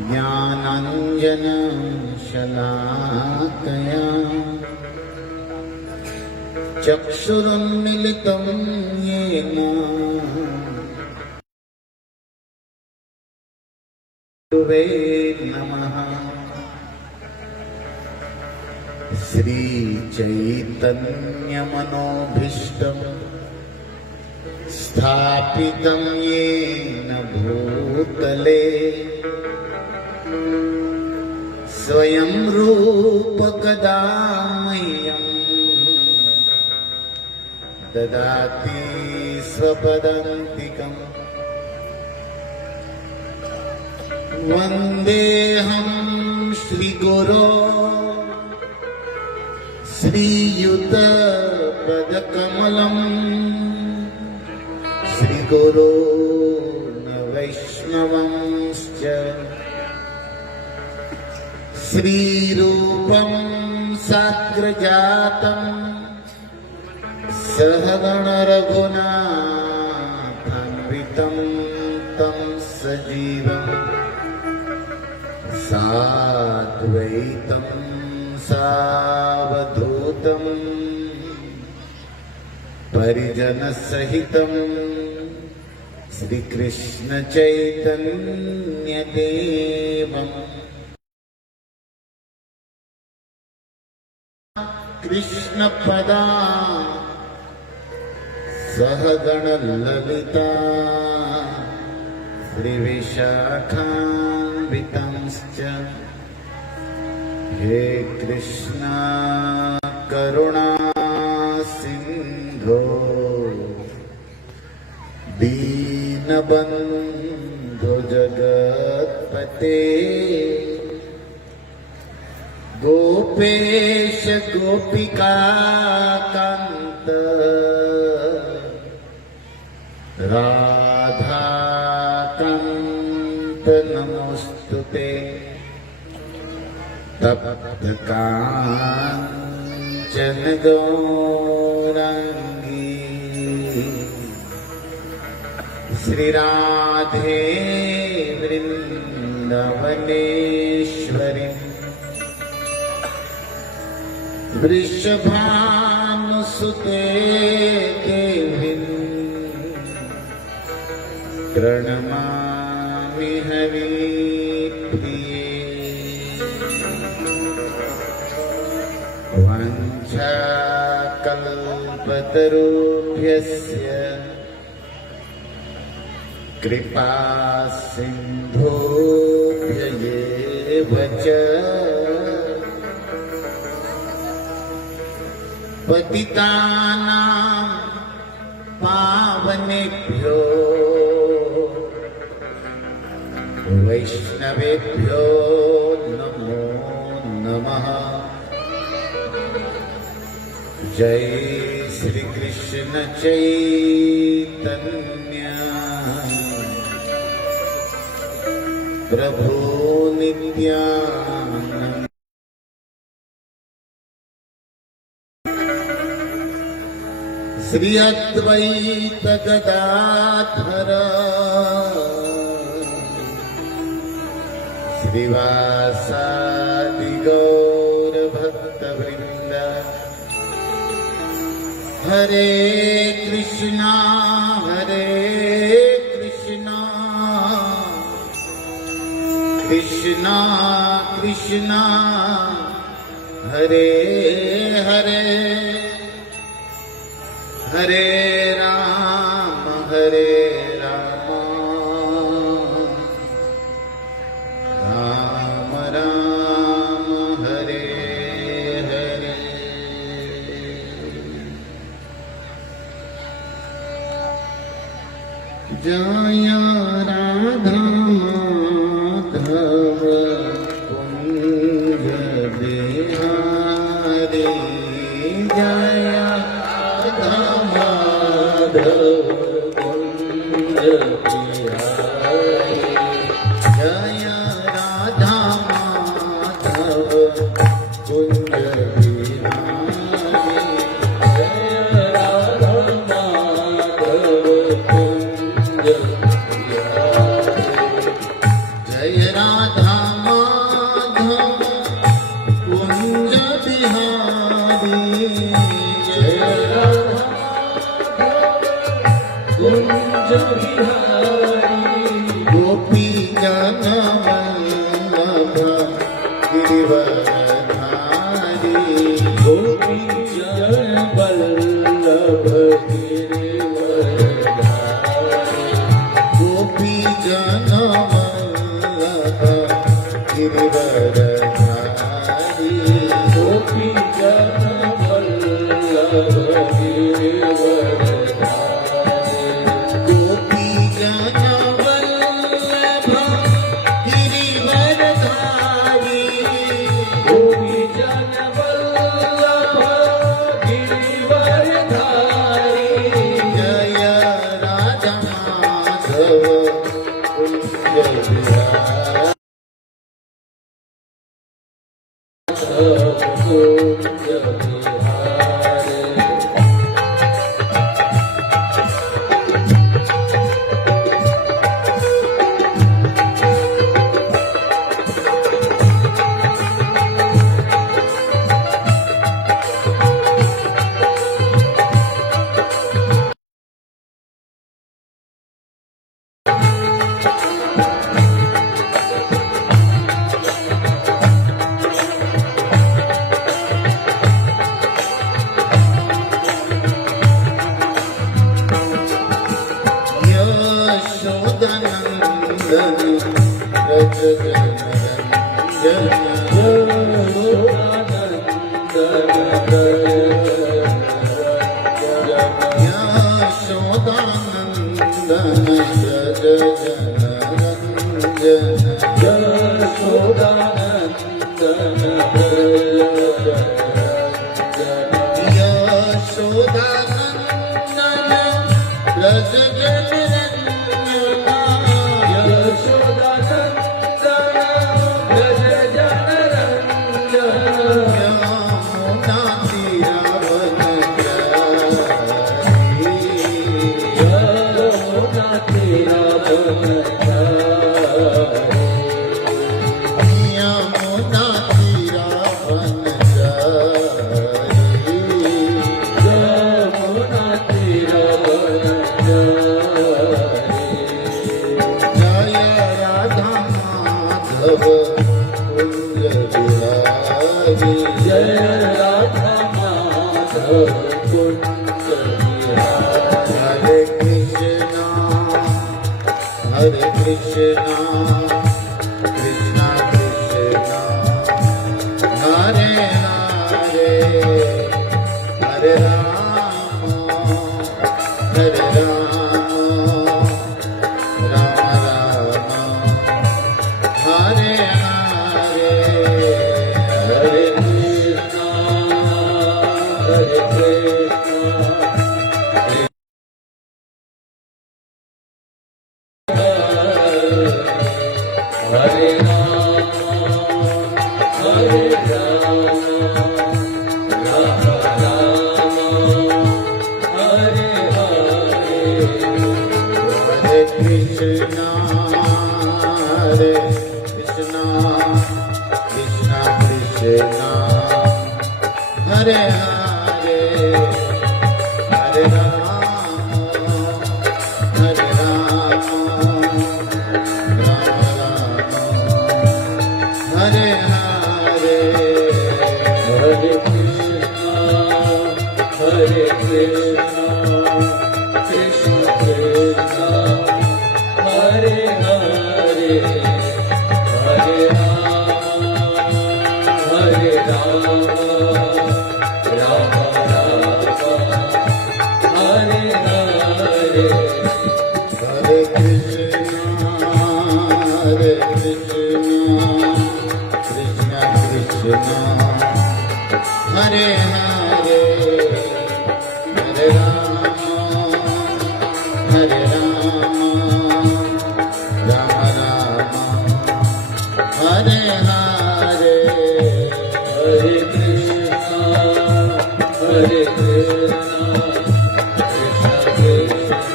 ज्ञानाञ्जनशलाकया चक्षुरुन्मिलितं येन गुरुवे नमः। श्रीचैतन्यमनोभीष्टं स्थापितं येन भूतले स्वयं रूप कदा मह्यं ददाति स्वपदान्तिकम्। वन्देऽहं श्रीगुरो श्रीयुतपदकमलम् श्रीगुरून् वैष्णवंश्च श्रीरूपं साग्रजातं सहगण रघुनाथान्वितं तं सजीवम् साद्वैतं सावधूतं परिजनसहितं श्रीकृष्ण चैतन्यदेवम् कृष्ण पदा सहगण ललिता श्रीविशाखान्वितंश्च। हे कृष्णा करुणा सिन्धो दीनबन्धो जगत्पते गोपेश गोपिका कांत राधा कांत नमोस्तुते। तप्त कांचन गौरांगी श्री राधे वृंदावनेश्वरी वृषभानुसुते देवीं प्रणमामि हरिप्रिये। वाञ्छाकल्पतरुभ्यस्य कृपा सिन्धुभ्यैव च पतितानां पावनेभ्यो वैष्णवेभ्यो नमो नमः। जय श्री कृष्ण चैतन्य प्रभु नित्यानंद। श्री अद्वैत गदाधर श्रीवासादि गौर भक्तवृंद। हरे कृष्णा कृष्णा कृष्णा हरे हरे हरे राम राम राम हरे हरे। जय राधा माधव कुंज बिहारी जय राधा माधव कुंज बिहारी जय राधा माधव कुंज बिहारी। गोपी जन वल्लभ गिरिवरधारी गोपी जन वल्लभ गिरिवरधारी गोपी जन वल्लभ गिरिवरधारी गोपी जन वल्लभ गिरिवरधारी गोपी जन वल्लभ गिरिवरधारी गोपी जन वल्लभ गिरिवरधारी जय राधा माधव कुंज विहारी कुंज विहारी यशोदनंदन रज जनरंजन यशोदानंदन रज जनरंजन यशोदानंदन रज जनरंजन यमुना जय राधा माधव कुंज विहारी जय राधा माधव कुंज विहारी हरे कृष्णा कृष्णा कृष्णा हरे हरे हरे राम राम राम हरे हरे हरे कृष्णा हरे कृष्णा हरे राम हरे राम राम राम हरे हरे हरे कृष्णा कृष्णा कृष्णा हरे हरे हरे राम राम राम हरे हरे हरे कृष्णा कृष्ण कृष्ण हरे हरे हरे राम राम राम हरे हरे हरे कृष्णा कृष्णा कृष्णा हरे हरे हरे राम राम राम हरे हरे हरे कृष्णा कृष्ण कृष्ण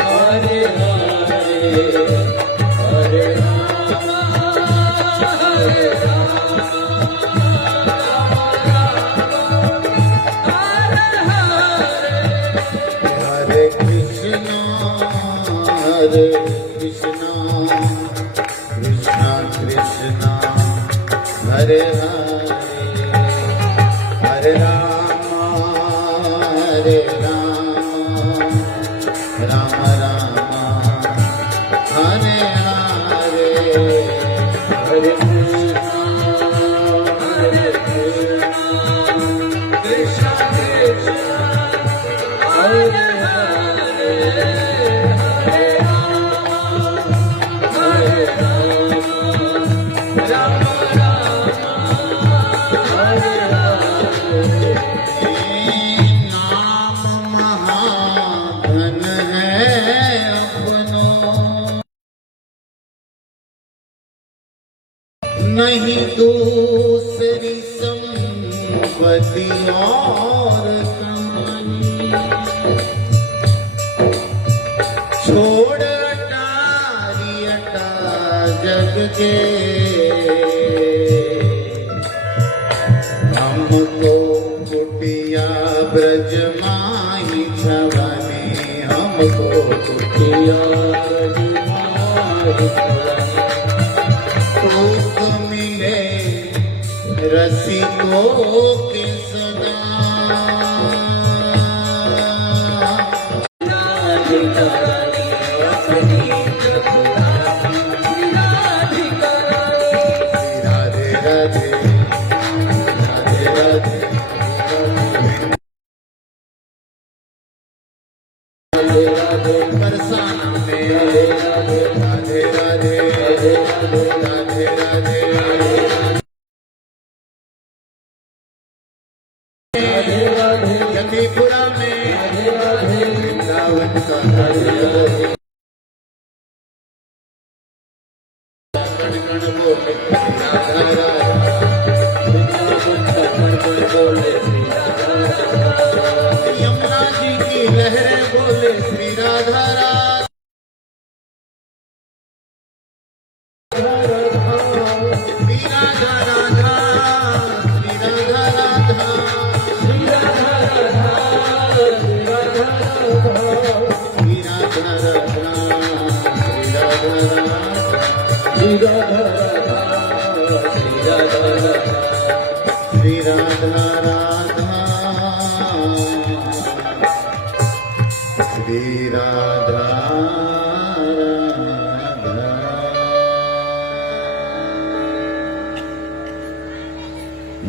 हरे हरे हरे राम हरे Krishna Hare Hare Ram Ram Ram Hare Hare Hare Krishna, Krishna Krishna, Hare Hare, Hare Rama, Hare Rama, Rama Rama, Hare Hare. नाम महाधन है अपनो नहीं दूसरी संपत्ति और कमाई छोड़ अटारी अटा जग के हमको कुटिया ब्रज माही छवने हमको कुटिया ब्रज माही सुख मिले रसिकों के सदा राधे राधे राधे राधे बरसाना में राधे राधे राधे राधे राधे राधे जतीपुरा में वृंदावन का गण गण बोले राधा राधा यमुना जी की लहरें बोले श्री राधा राधा श्री राधा राधा श्री राधा राधा श्री राधा राधा श्री राधा राधा श्री राधा राधा श्री राधा राधा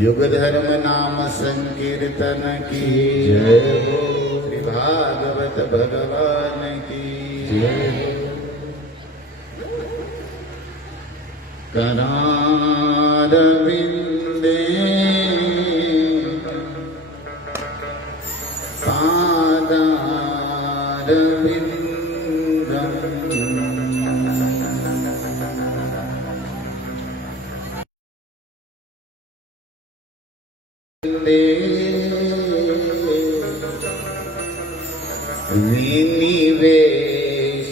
युग धर्म नाम संकीर्तन की जय हो श्री भागवत भगवान की जय हो करारविंदे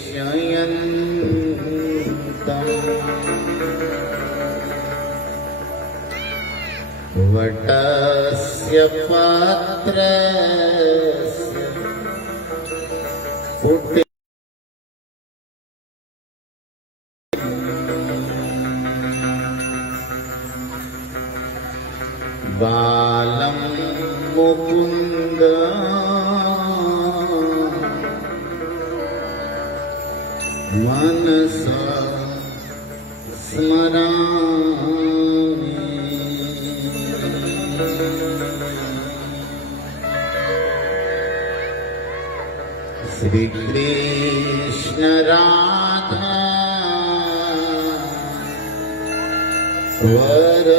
विनिवेशयन्तम् वटस्य पात्रस्य पुटे बालं मुकुन्द मनसा स्मरामि श्री कृष्ण राधा वर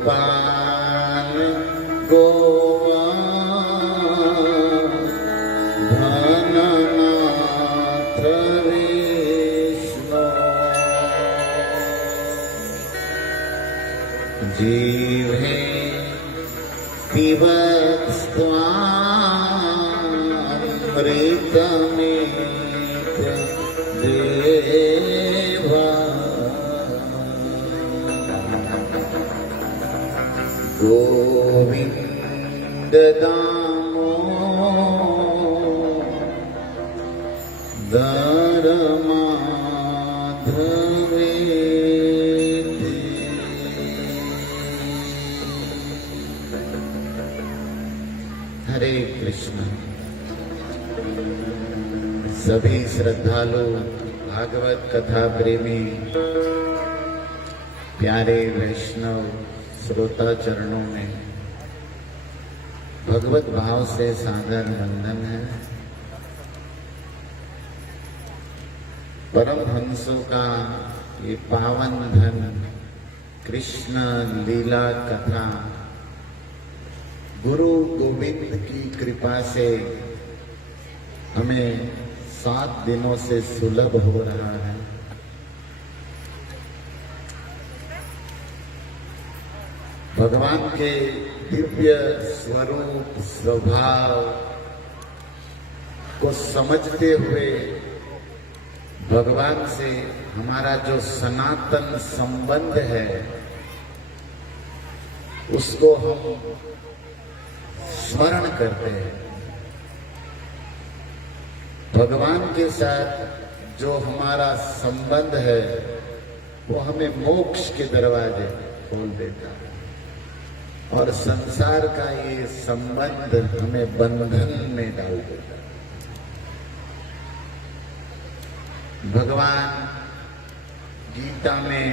गोपाल गोवा धननाथ विष्णु जीवे पिबत स्वामृतमेत देवा गोविंद दामोदर दार माधवे हरे कृष्ण। सभी श्रद्धालु भागवत कथा प्रेमी प्यारे वैष्णव श्रोता चरणों में भगवत भाव से सादर वंदन है। परम हंसों का ये पावन धन कृष्ण लीला कथा गुरु गोविंद की कृपा से हमें 7 दिनों से सुलभ हो रहा है। भगवान के दिव्य स्वरूप स्वभाव को समझते हुए भगवान से हमारा जो सनातन संबंध है उसको हम स्मरण करते हैं। भगवान के साथ जो हमारा संबंध है वो हमें मोक्ष के दरवाजे खोल देता है और संसार का ये संबंध हमें बंधन में डाल देता है। भगवान गीता में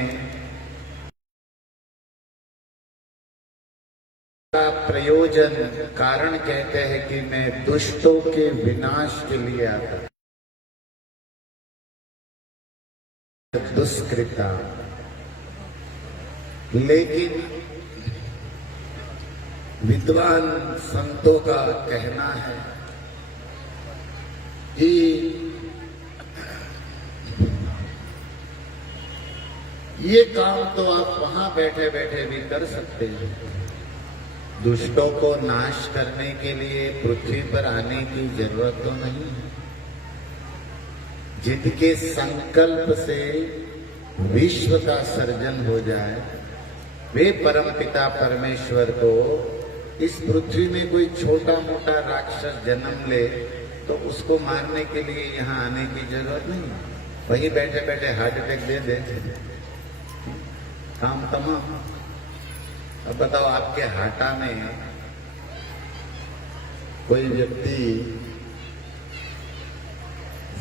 का प्रयोजन कारण कहते हैं कि मैं दुष्टों के विनाश के लिए आता, दुष्कृता। लेकिन विद्वान संतों का कहना है कि ये काम तो आप वहां बैठे बैठे भी कर सकते हैं। दुष्टों को नाश करने के लिए पृथ्वी पर आने की जरूरत तो नहीं है। जिनके संकल्प से विश्व का सर्जन हो जाए वे परमपिता परमेश्वर को इस पृथ्वी में कोई छोटा मोटा राक्षस जन्म ले तो उसको मारने के लिए यहाँ आने की जरूरत नहीं। वहीं बैठे बैठे हार्ट अटैक दे दे, काम तमाम। अब बताओ आपके हाटा में कोई व्यक्ति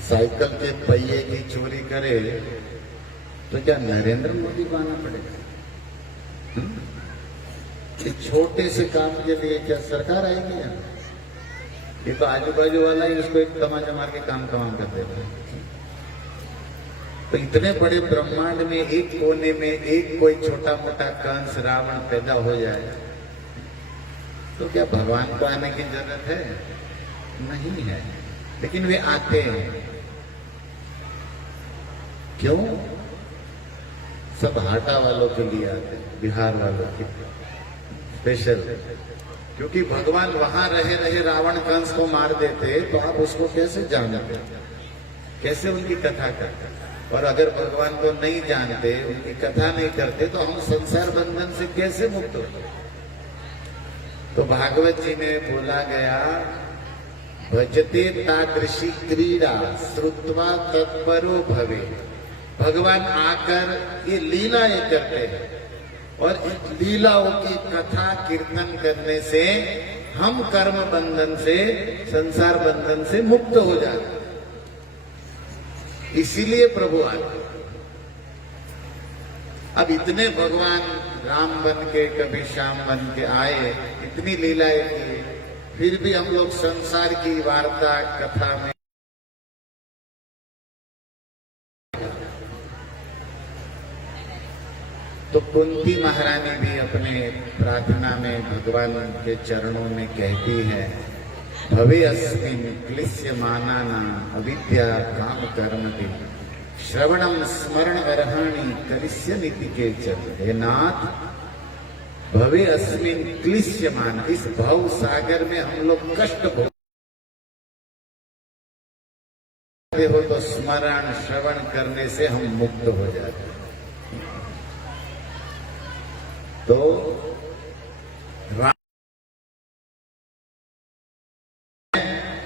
साइकिल के पहिए की चोरी करे तो क्या नरेंद्र मोदी को आना पड़ेगा? कि छोटे से काम के लिए क्या सरकार आएगी? ये तो आजू बाजू वाला ही उसको एक तमाचा मार के काम तमाम कर देता है। तो इतने बड़े ब्रह्मांड में एक कोने में एक कोई छोटा मोटा कंस रावण पैदा हो जाए तो क्या भगवान को आने की जरूरत है? नहीं है। लेकिन वे आते हैं। क्यों? सब हाटा वालों के लिए आते हैं, बिहार वालों के स्पेशल। क्योंकि भगवान वहां रहे रहे रावण कंस को मार देते तो आप उसको कैसे जानते, कैसे उनकी कथा करते? और अगर भगवान को नहीं जानते, उनकी कथा नहीं करते तो हम संसार बंधन से कैसे मुक्त होते? तो भागवत जी में बोला गया भजते तादृशी क्रीड़ा श्रुत्वा तत्परो भवे। भगवान आकर ये लीलाएं करते हैं और इन लीलाओं की कथा कीर्तन करने से हम कर्म बंधन से संसार बंधन से मुक्त हो जाते हैं। इसीलिए प्रभु आए। अब इतने भगवान राम बन के कभी श्याम बन के आए, इतनी लीलाएं की, फिर भी हम लोग संसार की वार्ता कथा में तो कुंती महारानी भी अपने प्रार्थना में भगवान के चरणों में कहती है भवे अस्मिन् क्लिश्यमानाना अविद्या काम कर्म ति श्रवणम स्मरण अर्हाणि करिष्यन्ति केचन। हे नाथ, भवे अस्मिन् क्लिश्यमान, इस भव सागर में हम लोग कष्ट भोगते हो तो स्मरण श्रवण करने से हम मुक्त हो जाते हैं। तो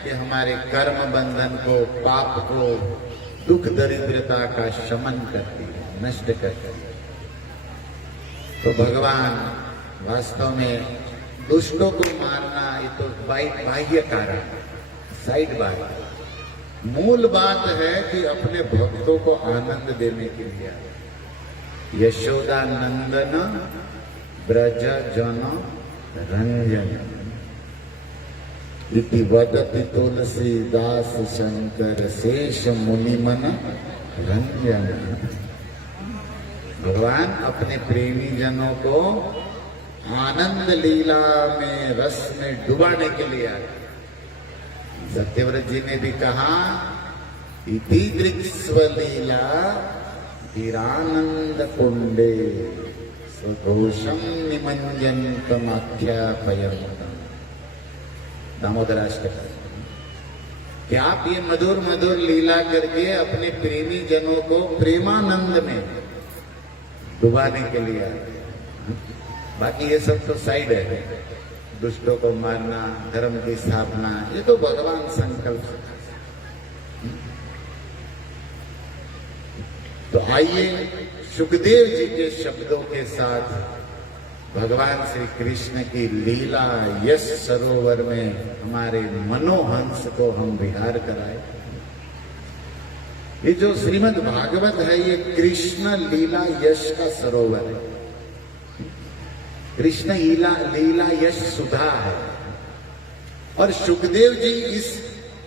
कि हम हमारे कर्म बंधन को, पाप को, दुख दरिद्रता का शमन करती है, नष्ट करती है। तो भगवान वास्तव में दुष्टों को मारना ये तो बाह्य कारण, साइड बात है। मूल बात है कि अपने भक्तों को आनंद देने के लिए यशोदा नंदन ब्रज जन रंजन इति वदति तुलसीदास शंकर शेष मुनि मन रंजन। भगवान अपने प्रेमी जनों को आनंद लीला में, रस में डुबाने के लिए आए। सत्यव्रत जी ने भी कहा, इति दृक्स्वलीला धीरानंद कुंडे स्वघोषम निमंजन तमाख्यापयन्तम्। दामोदराष्टक कि आप ये मधुर मधुर लीला करके अपने प्रेमी जनों को प्रेमानंद में डुबाने के लिए आए। बाकी ये सब तो साइड है, दुष्टों को मारना, धर्म की स्थापना, ये तो भगवान संकल्प। तो आइए सुखदेव जी के शब्दों के साथ भगवान श्री कृष्ण की लीला यश सरोवर में हमारे मनोहंस को हम विहार कराए। ये जो श्रीमद् भागवत है ये कृष्ण लीला यश का सरोवर है। कृष्ण लीला यश सुधा है और सुखदेव जी इस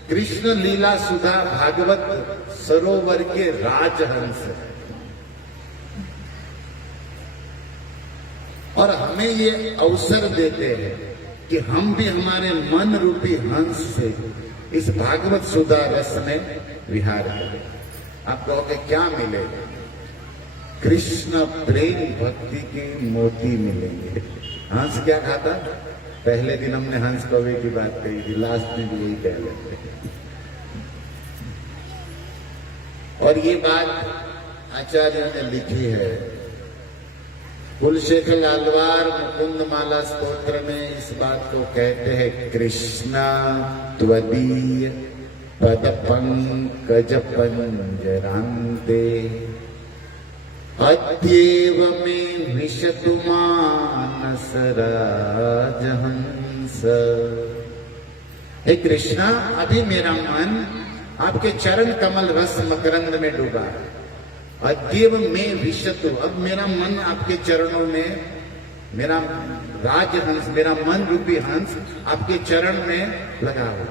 कृष्ण लीला सुधा भागवत सरोवर के राजहंस है। और हमें ये अवसर देते हैं कि हम भी हमारे मन रूपी हंस से इस भागवत सुधा रस में विहार करें। आप कहोगे क्या मिलेगा? कृष्ण प्रेम भक्ति के मोती मिलेंगे। हंस क्या खाता? पहले दिन हमने हंस कौवे की बात कही थी, लास्ट में भी यही कह लेते हैं। और ये बात आचार्यों ने लिखी है। कुलशेखर आलवार मुकुंद माला स्तोत्र में इस बात को कहते हैं, कृष्णा त्वदीय पद पंकज पंजरान्ते अद्येव में निशतु मानस राजहंस। हे कृष्णा, अभी मेरा मन आपके चरण कमल रस मकरंद में डूबा है। अद्येव में विशतु, अब मेरा मन आपके चरणों में, मेरा राजहंस, मेरा मन रूपी हंस आपके चरण में लगा हुआ।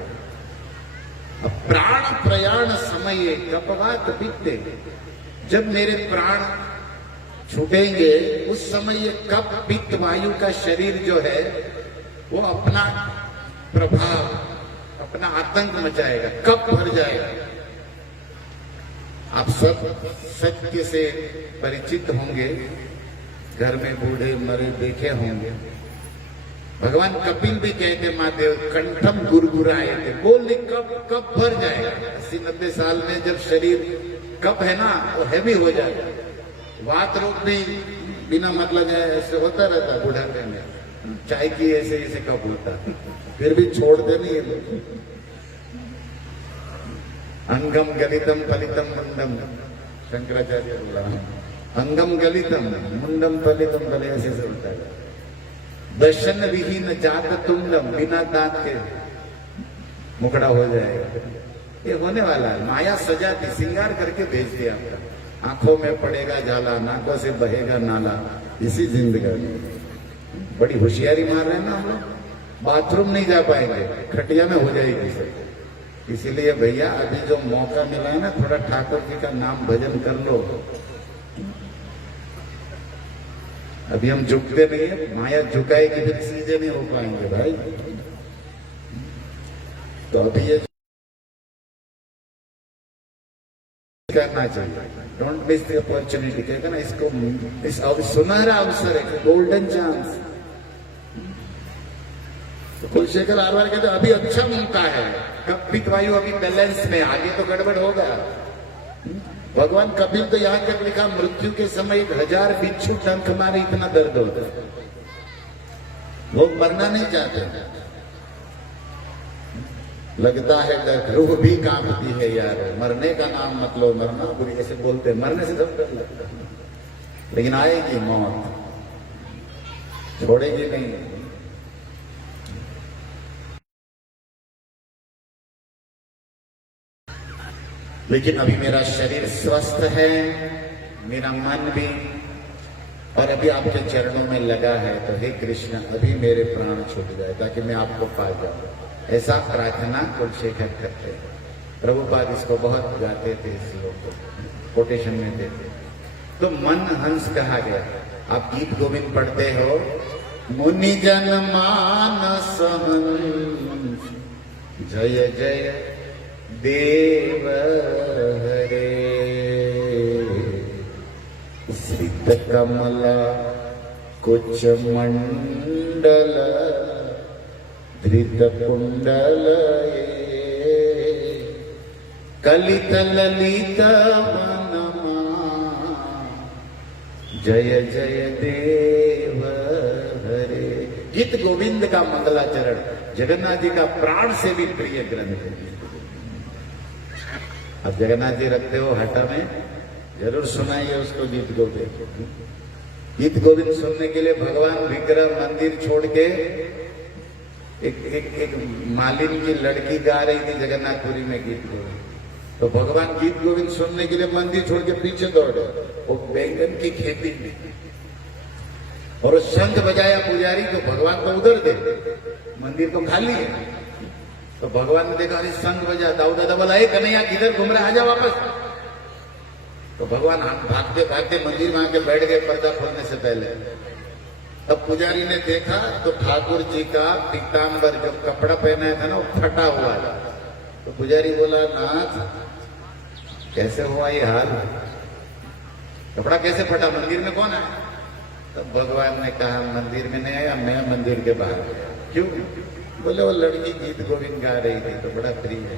अब प्राण प्रयाण समय कपवात बीते, जब मेरे प्राण छूटेंगे उस समय ये कप पित्त वायु का शरीर जो है वो अपना प्रभाव, अपना आतंक मचाएगा, कप भर जाएगा। आप सब सत्य से परिचित होंगे, घर में बूढ़े मरे देखे होंगे। भगवान कपिल भी कहते, महादेव कंठम गुरगुराए थे, बोलने कप भर जाएगा। 80-90 साल में जब शरीर कप है ना वो हैवी हो जाएगा। वात रोग भी बिना मतलब ऐसे होता रहता बुढ़ापे में, चाय की ऐसे ऐसे कप होता, फिर भी छोड़ते नहीं है लोग। अंगम गलितम फलितम मुंडम, शंकराचार्य बोला, अंगम गलितम मुंडम फलितम, गले ऐसे से होता है। दर्शन विहीन जात तुंडम, बिना दांत के मुकड़ा हो जाएगा। ये होने वाला है। माया सजाती, श्रृंगार करके भेज दिया आपका। आंखों में पड़ेगा जाला, नाकों से बहेगा नाला, इसी जिंदगी बड़ी होशियारी मार रहे हैं ना हम लोग। बाथरूम नहीं जा पाएंगे, खटिया में हो जाएगी सब। इसीलिए भैया अभी जो मौका मिला है ना, थोड़ा ठाकुर जी का नाम भजन कर लो। अभी हम झुकते नहीं है, माया झुकाएगी फिर सीधे नहीं हो पाएंगे भाई। तो अभी ये करना चाहिए, डोंट मिस द अपॉर्चुनिटी। कहते ना इसको, इस सुनहरा अवसर है, गोल्डन चांस। तो कुलशेखर आलवार कहते अभी अच्छा मौका है, कब पित्त वायु अभी बैलेंस में, आगे तो गड़बड़ होगा। भगवान कपिल तो यहां तक लिखा, मृत्यु के समय 1000 बिच्छू डंक मारे इतना दर्द होता है। लोग मरना नहीं चाहते, लगता है डर, रूह भी कांपती है यार, मरने का नाम मत लो, मरना बुरी, ऐसे बोलते हैं, मरने से सब डर लगता है, लेकिन आएगी मौत, छोड़ेगी नहीं। लेकिन अभी मेरा शरीर स्वस्थ है, मेरा मन भी, और अभी आपके चरणों में लगा है, तो हे कृष्ण अभी मेरे प्राण छूट जाए ताकि मैं आपको पा जाऊं, ऐसा प्रार्थना कुलशेखर करते हैं। प्रभुपाद इसको बहुत गाते थे, इस श्लोक को कोटेशन में देते। तो मन हंस कहा गया। आप गीत गोविंद पढ़ते हो, मुनि जन मानस हंस, जय जय देव हरे, श्रित कमला कुच मंडल, धृत कुंडल, कलित ललित वनमा, जय जय देव हरे। गीत गोविंद का मंगलाचरण जगन्नाथ जी का प्राण से भी प्रिय ग्रंथ है। अब जगन्नाथ जी रखते हो हटा में, जरूर सुनाइए उसको गीत गोविंद। गीत गोविंद सुनने के लिए भगवान विग्रह मंदिर छोड़ के एक मालिन की लड़की गा रही थी जगन्नाथपुरी में गीत गोविंद, तो भगवान गीत गोविंद सुनने के लिए मंदिर छोड़ के पीछे दौड़े, वो बैंगन की खेती में, और उस शंख बजाया पुजारी को, भगवान को उधर दे, मंदिर तो खाली है। तो भगवान ने देखा, अरे शंख बजा, दाऊ दादा बोला, ए कन्हैया किधर घूम रहा, आजा वापस। तो भगवान भागते भागते मंदिर में आके बैठ गए पर्दा खोलने से पहले। तब पुजारी ने देखा तो ठाकुर जी का पीताम्बर जो कपड़ा पहना था ना, वो फटा हुआ था। तो पुजारी बोला, नाथ कैसे हुआ ये हाल, कपड़ा कैसे फटा, मंदिर में कौन है? तब भगवान ने कहा, मंदिर में नहीं आया, मैं मंदिर के बाहर गया। क्यों? बोले वो लड़की गीत गोविंद गा रही थी, तो बड़ा प्रिय है,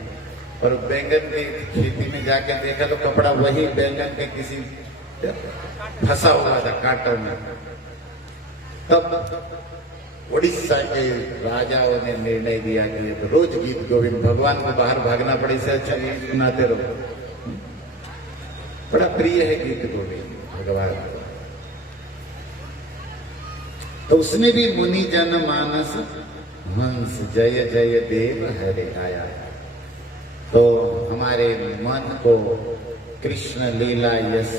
और बैंगन की खेती में जाके देखा तो कपड़ा वही बैंगन के किसी फंसा हुआ था कांटों में। तब उड़ीसा के राजाओं ने निर्णय दिया कि तो रोज गीत गोविंद, भगवान को बाहर भागना पड़े, से अच्छा गीत सुनाते रहो। बड़ा प्रिय है गीत गोविंद भगवान। तो उसने भी मुनि जन मानस हंस, जय जय देव हरे आया। तो हमारे मन को कृष्ण लीला यश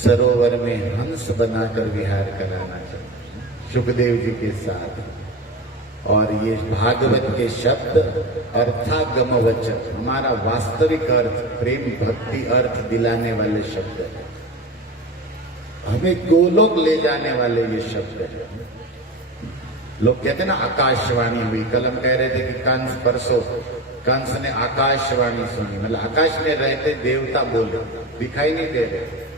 सरोवर में हंस बनाकर विहार कराना चाहिए सुखदेव जी के साथ। और ये भागवत के शब्द अर्थागम वचन, हमारा वास्तविक अर्थ, प्रेम भक्ति अर्थ दिलाने वाले शब्द है, हमें गोलोक ले जाने वाले ये शब्द है। लोग कहते हैं ना आकाशवाणी हुई, कल हम कह रहे थे कि कंस परसों कंस ने आकाशवाणी सुनी, मतलब आकाश में रहते देवता बोले, दिखाई नहीं दे रहे।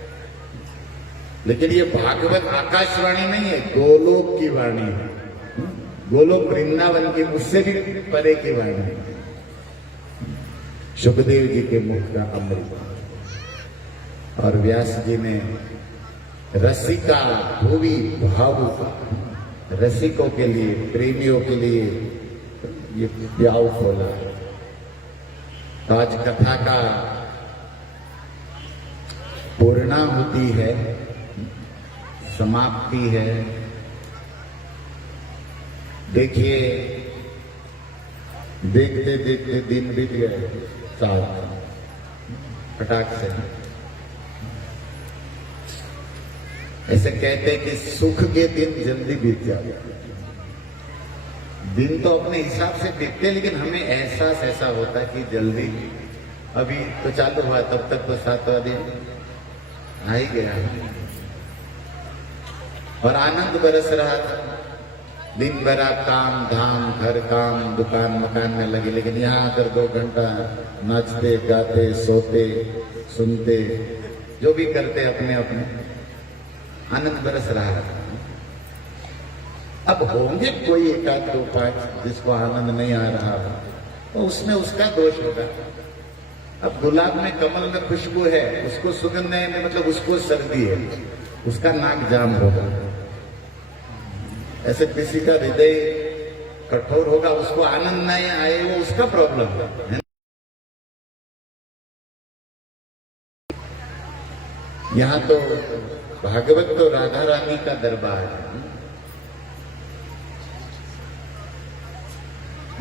लेकिन ये भागवत आकाशवाणी नहीं है, गोलोक की वाणी है, गोलोक वृंदावन की, उससे भी परे की वाणी है, सुखदेव जी के मुख का अमृत। और व्यास जी ने रसिका भुवि भावुक, रसिकों के लिए, प्रेमियों के लिए ये प्याऊ खोला। आज कथा का पूर्णाहुति है, समाप्ति है। देखिए देखते देखते दिन बीत गए, साथ फटाक से। ऐसे कहते हैं कि सुख के दिन जल्दी बीत जाते, दिन तो अपने हिसाब से बीतते, लेकिन हमें एहसास ऐसा होता है कि जल्दी, अभी तो चालू हुआ, तब तक तो 7वां दिन आ ही गया और आनंद बरस रहा था। दिन भर आप काम धाम, घर काम, दुकान मकान में लगे, लेकिन यहाँ आकर 2 घंटा नाचते गाते सोते सुनते जो भी करते अपने अपने आनंद बरस रहा है। अब होंगे कोई 1 आध 2 5 जिसको आनंद नहीं आ रहा हो, तो उसमें उसका दोष होगा। अब गुलाब में, कमल में खुशबू है, उसको सुगंध नहीं है, मतलब उसको सर्दी है, उसका नाक जाम होगा। ऐसे किसी का हृदय कठोर होगा, उसको आनंद नहीं आए, वो उसका प्रॉब्लम है। यहाँ तो भागवत तो राधा रानी का दरबार है।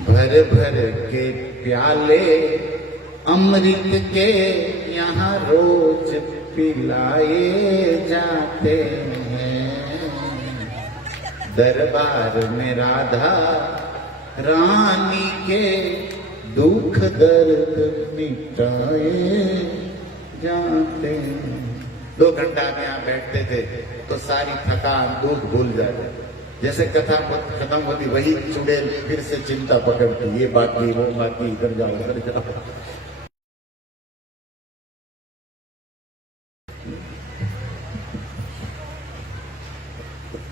भर भर के प्याले अमृत के यहाँ रोज पिलाए जाते हैं। दरबार में राधा रानी के दुख दर्द मिटाए जाते हैं। 2 घंटा में यहाँ बैठते थे तो सारी थकान दुख भूल जाते। जैसे कथा खत्म होती वही चुड़ैल फिर से चिंता पकड़ती, ये बाकी वो बाकी, इधर जाओ उधर जाओ।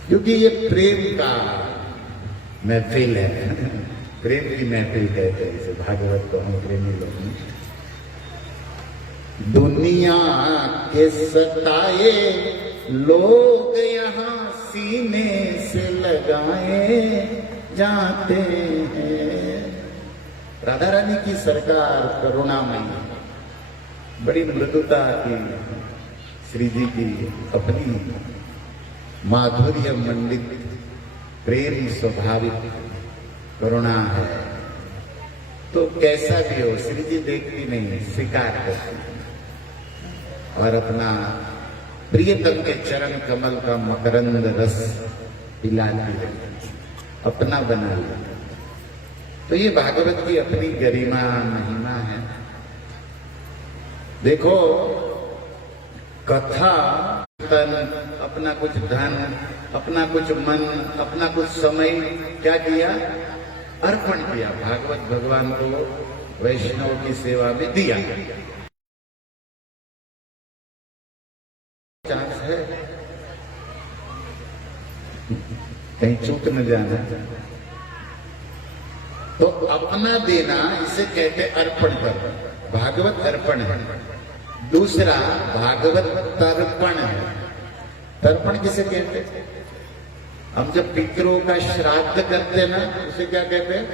क्योंकि ये प्रेम का महफिल है, प्रेम की महफिल कहते हैं इसे, भागवत को हम प्रेमी लोग। दुनिया के सताए लोग यहाँ सीने से लगाए जाते हैं। राधा रानी की सरकार करुणामयी, बड़ी मृदुता की श्री जी की अपनी माधुर्य मंडित प्रेम स्वाभाविक करुणा है। तो कैसा भी हो श्री जी देखती नहीं, स्वीकार करती और अपना प्रियतम के चरण कमल का मकरंद रस पिलाती है, अपना बना लिया। तो ये भागवत की अपनी गरिमा महिमा है। देखो कथा, अपना कुछ धन, अपना कुछ मन, अपना कुछ समय क्या किया? अर्पण किया, भागवत भगवान को वैष्णव की सेवा में दिया। चांस है कहीं चूक न जाना। तो अपना देना इसे कहते अर्पण कर, भागवत अर्पण है। दूसरा भागवत तर्पण है। तर्पण किसे कहते हैं? हम जब पितरों का श्राद्ध करते ना, उसे क्या कहते हैं?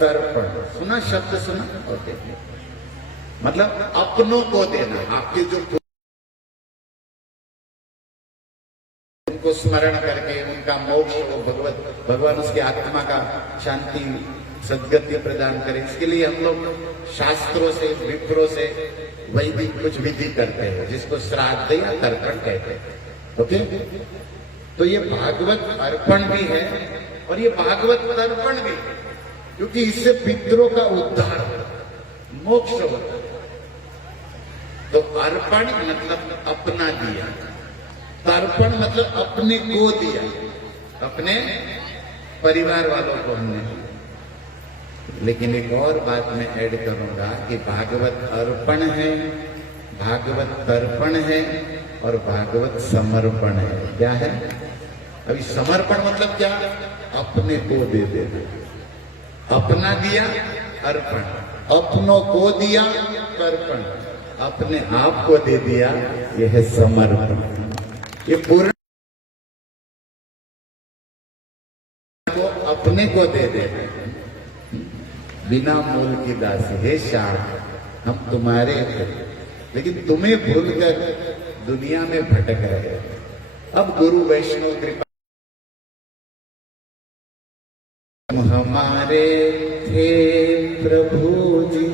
तर्पण। सुना शब्द सुना? ओके। मतलब अपनों को देना, आपके जो उनको स्मरण करके उनका मोक्ष हो, भगवान उसकी आत्मा का शांति सद्गति प्रदान करें। इसके लिए हम लोग शास्त्रों से, विप्रों से वैदिक कुछ विधि करते हैं, जिसको श्राद्ध या तर्पण कहते हैं। ओके, तो ये भागवत अर्पण भी है और ये भागवत तर्पण भी, क्योंकि इससे पितरों का उद्धार होता, मोक्ष होता। तो अर्पण मतलब अपना दिया, तर्पण मतलब अपने को दिया, अपने परिवार वालों को हमने। लेकिन एक और बात मैं ऐड करूंगा कि भागवत अर्पण है, भागवत तर्पण है और भागवत समर्पण है। क्या है? अभी समर्पण मतलब क्या? अपने को दे देना, अपना दिया अर्पण, अपनों को दिया तर्पण, अपने आप को दे दिया, यह है समर्पण। ये पूर्ण को अपने को दे दे, बिना मूल की दासी। हे श्याम, हम तुम्हारे थे लेकिन तुम्हें भूलकर दुनिया में भटक रहे। अब गुरु वैष्णव कृपा, हमारे थे प्रभु जी,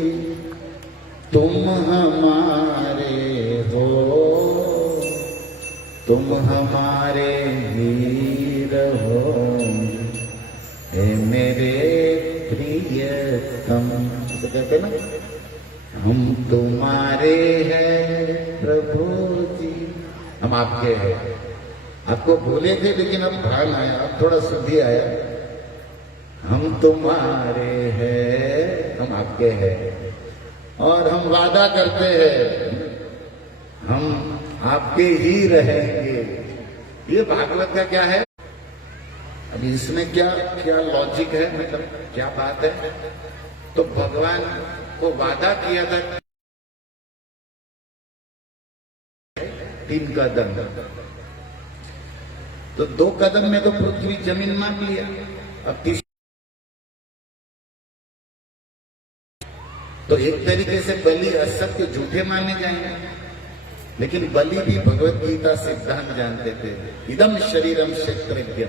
तुम हमारे हो, तुम हमारे वीर हो, हे मेरे प्रियतम। ऐसे कहते ना, हम तुम्हारे हैं प्रभु जी, हम आपके हैं। आपको भूले थे लेकिन अब भान आया, अब थोड़ा शुद्धि आया। हम तुम्हारे हैं, हम आपके हैं और हम वादा करते हैं हम आपके ही रहेंगे। ये भागवत का क्या है? अब इसमें क्या क्या लॉजिक है, मतलब क्या बात है? तो भगवान को वादा किया था 3 कदम, तो 2 कदम में तो पृथ्वी जमीन मान लिया, अब तो एक तरीके से बलि असत्य झूठे माने जाएंगे, लेकिन बलि भी भगवत गीता सिद्धांत जानते थे। इदम शरीरम क्षेत्रज्ञ,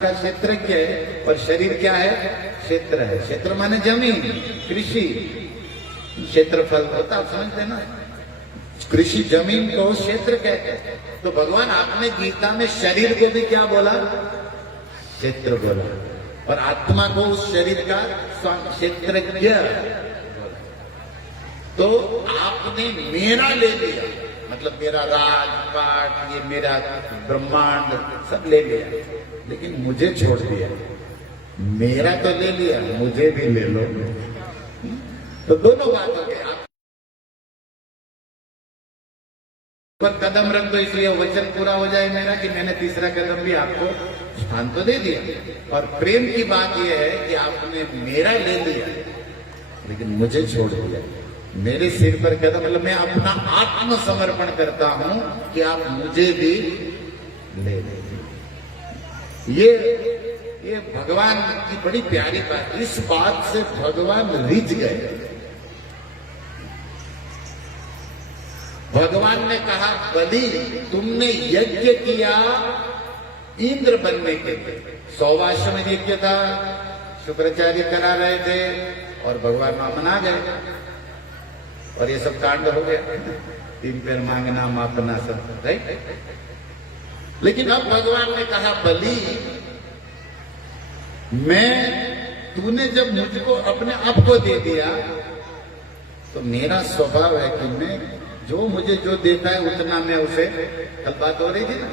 क्षेत्रज्ञ है, और शरीर क्या है? क्षेत्र है। क्षेत्र माने जमीन, कृषि, क्षेत्रफल होता, आप समझते ना, कृषि जमीन को क्षेत्र कहते हैं। तो भगवान आपने गीता में शरीर को भी क्या बोला? क्षेत्र बोला, और आत्मा को उस शरीर का क्षेत्रज्ञ बोला। तो आपने मेरा ले लिया, मतलब मेरा राजपाट, ये मेरा ब्रह्मांड सब ले लिया, लेकिन मुझे छोड़ दिया। मेरा तो ले लिया, मुझे भी ले लो। तो दोनों बात हो गई। पर कदम रख दो, इसलिए वचन पूरा हो जाए मेरा कि मैंने तीसरा कदम भी आपको स्थान तो दे दिया। और प्रेम की बात यह है कि आपने मेरा ले लिया, लेकिन मुझे छोड़ दिया। मेरे सिर पर कदम, मतलब मैं अपना आत्मसमर्पण करता हूं कि आप मुझे भी ले लें। ये भगवान की बड़ी प्यारी बात। इस बात से भगवान रिझ गए। भगवान ने कहा, बलि तुमने यज्ञ किया इंद्र बनने के लिए। 100वां यज्ञ था, शुक्राचार्य करा रहे थे, और भगवान वामन आ गए, और ये सब कांड हो गया। 3 पैर मांगना, मापना, सब राइट। लेकिन अब भगवान ने कहा, बलि तूने जब मुझको अपने आप को दे दिया, तो मेरा स्वभाव है कि मैं जो मुझे जो देता है उतना मैं उसे, कल बात हो रही थी ना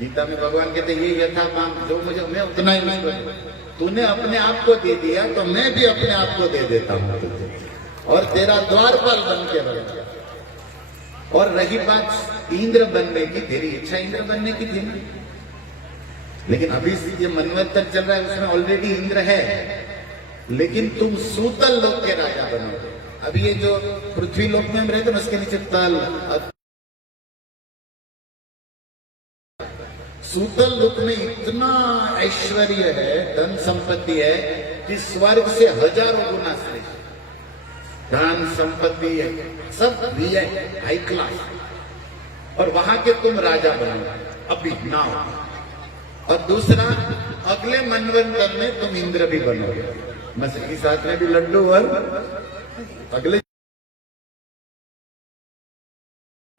गीता में, भगवान कहते ये यथा काम, जो मुझे मैं उतना ही नहीं करूं। तूने अपने आप को दे दिया, तो मैं भी अपने आप को दे देता हूं तुझे, और तेरा द्वारपाल बन के रहा। और रही बात इंद्र बनने की, तेरी इच्छा इंद्र बनने की थी ना, लेकिन अभी ये मनवंतर चल रहा है, उसमें ऑलरेडी इंद्र है, लेकिन तुम सूतल लोक के राजा बनोगे। अभी ये जो पृथ्वी लोक में हम रहते हैं, उसके नीचे तल, सूतल लोक में इतना ऐश्वर्य है, धन संपत्ति है कि स्वर्ग से हजारों गुना श्रेष्ठ धन संपत्ति है, सब भी है, हाई क्लास। और वहां के तुम राजा बनो अभी ना। और दूसरा, अगले मनवंतर में तुम इंद्र भी बनोगे, मछली के साथ में भी लड्डू, और अगले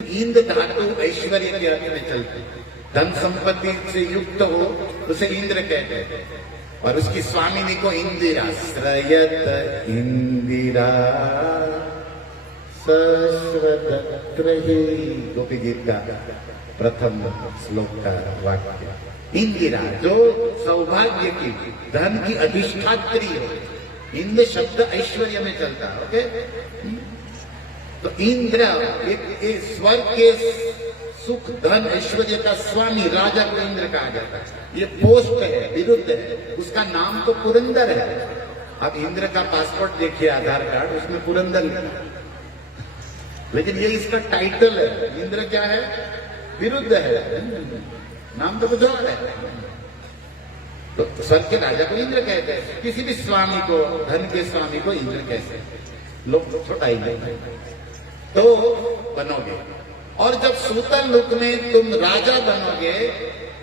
इंद्र धातु ऐश्वर्य के अर्थ में चलते, धन संपत्ति से युक्त हो उसे इंद्र कहते हैं। और उसकी स्वामिनी को इंदिरा, श्रयत इंदिरा सश्वतत्रही, गोपी गीत का प्रथम श्लोक का वाक्य। इंदिरा जो सौभाग्य की, धन की अधिष्ठात्री हो। इंद्र शब्द ऐश्वर्य में चलता है, ओके। तो इंद्र एक स्वर्ग के सुख, धन, ऐश्वर्य का स्वामी, राजा को इंद्र कहा जाता है। ये पोस्ट है, विरुद्ध है, उसका नाम तो पुरंदर है। अब इंद्र का पासपोर्ट देखिए, आधार कार्ड, उसमें पुरंदर लिखा, लेकिन ये इसका टाइटल है। इंद्र क्या है? विरुद्ध है, नाम तो कुछ और है। तो स्वर्ग के राजा को इंद्र कहते हैं, किसी भी स्वामी को, धन के स्वामी को इंद्र कहते हैं। लोग छोटा ही नहीं तो बनोगे। और जब सूतल लोक में तुम राजा बनोगे,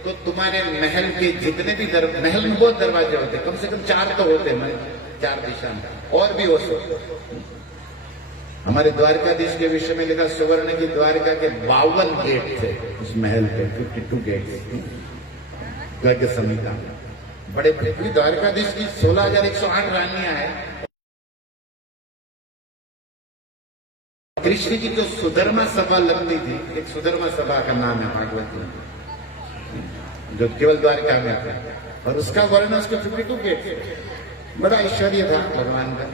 तो तुम्हारे महल के जितने भी महल में बहुत दरवाजे होते, कम से कम 4 तो होते हैं, 4 दिशा में, और भी हो सकते। हमारे द्वारकाधीश के विषय में लिखा, सुवर्ण की द्वारका के 52 गेट थे उस महल के, 52 गेट गर्ग संहिता में। बड़े द्वारकाधीश की 16,108 रानियां हैं। कृष्ण की जो सुधर्मा सभा लगती थी, एक सुधर्मा सभा का नाम है भागवत में, जो केवल द्वारका में आता है, और उसका वर्ण, उसके 52 गेट थे। बड़ा ऐश्वर्य था भगवान का।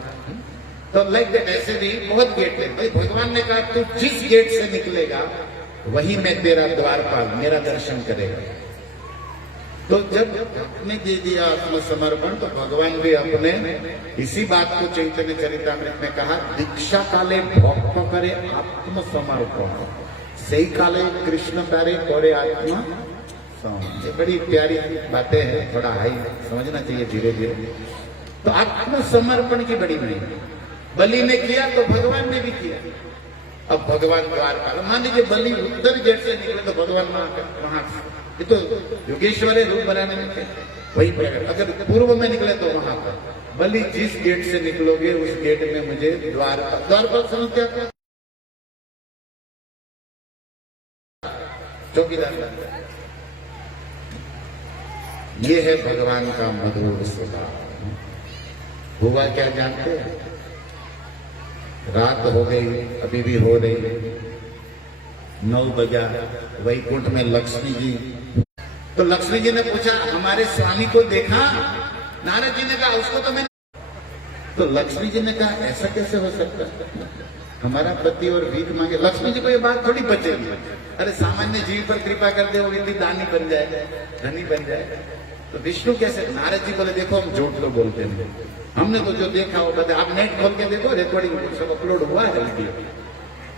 तो लाइक दैट, ऐसे भी बहुत गेट थे। भाई भगवान ने कहा, तू जिस गेट से निकलेगा वही मैं तेरा द्वारपाल, मेरा दर्शन करेगा। तो जब आपने दे दिया आत्मसमर्पण, तो भगवान भी अपने इसी बात को चैतन्य चरितामृत में कहा, दीक्षा काले भक्त करे आत्मसमर्पण, सही काले कृष्ण तारे करे आत्मा। ये बड़ी प्यारी बातें हैं, थोड़ा हाई समझना चाहिए, धीरे धीरे। तो आत्मसमर्पण की बड़ी महिमा। बलि ने किया तो भगवान ने भी किया। अब भगवान द्वार पर, मान लीजिए बलि उत्तर गेट से निकले तो भगवान वहां, ये तो योगेश्वर रूप बनाने में क्या, वही प्रकट। अगर पूर्व में निकले तो वहां पर, बलि जिस गेट से निकलोगे उस गेट में मुझे द्वार पर समझ क्या था, चौकीदार बनता है। ये है भगवान का मधुर स्वभाव। हुआ क्या जानते हैं, रात हो गई, अभी भी हो रही, 9 बजा, वैकुंठ में लक्ष्मी जी। तो लक्ष्मी जी ने पूछा हमारे स्वामी को देखा? नारद जी ने कहा उसको तो मैंने। तो लक्ष्मी जी ने कहा ऐसा कैसे हो सकता है, हमारा पति और भीख मांगे। लक्ष्मी जी को ये बात थोड़ी बचेगी, अरे सामान्य जीव पर कृपा कर दे, वो यदि दानी बन जाए, धनी बन जाए। तो विष्णु कैसे? नारद जी बोले देखो हम झूठ तो बोलते नहीं, हमने तो जो देखा वो बता। आप नेट खोल के देखो, रिकॉर्डिंग सब अपलोड हुआ है,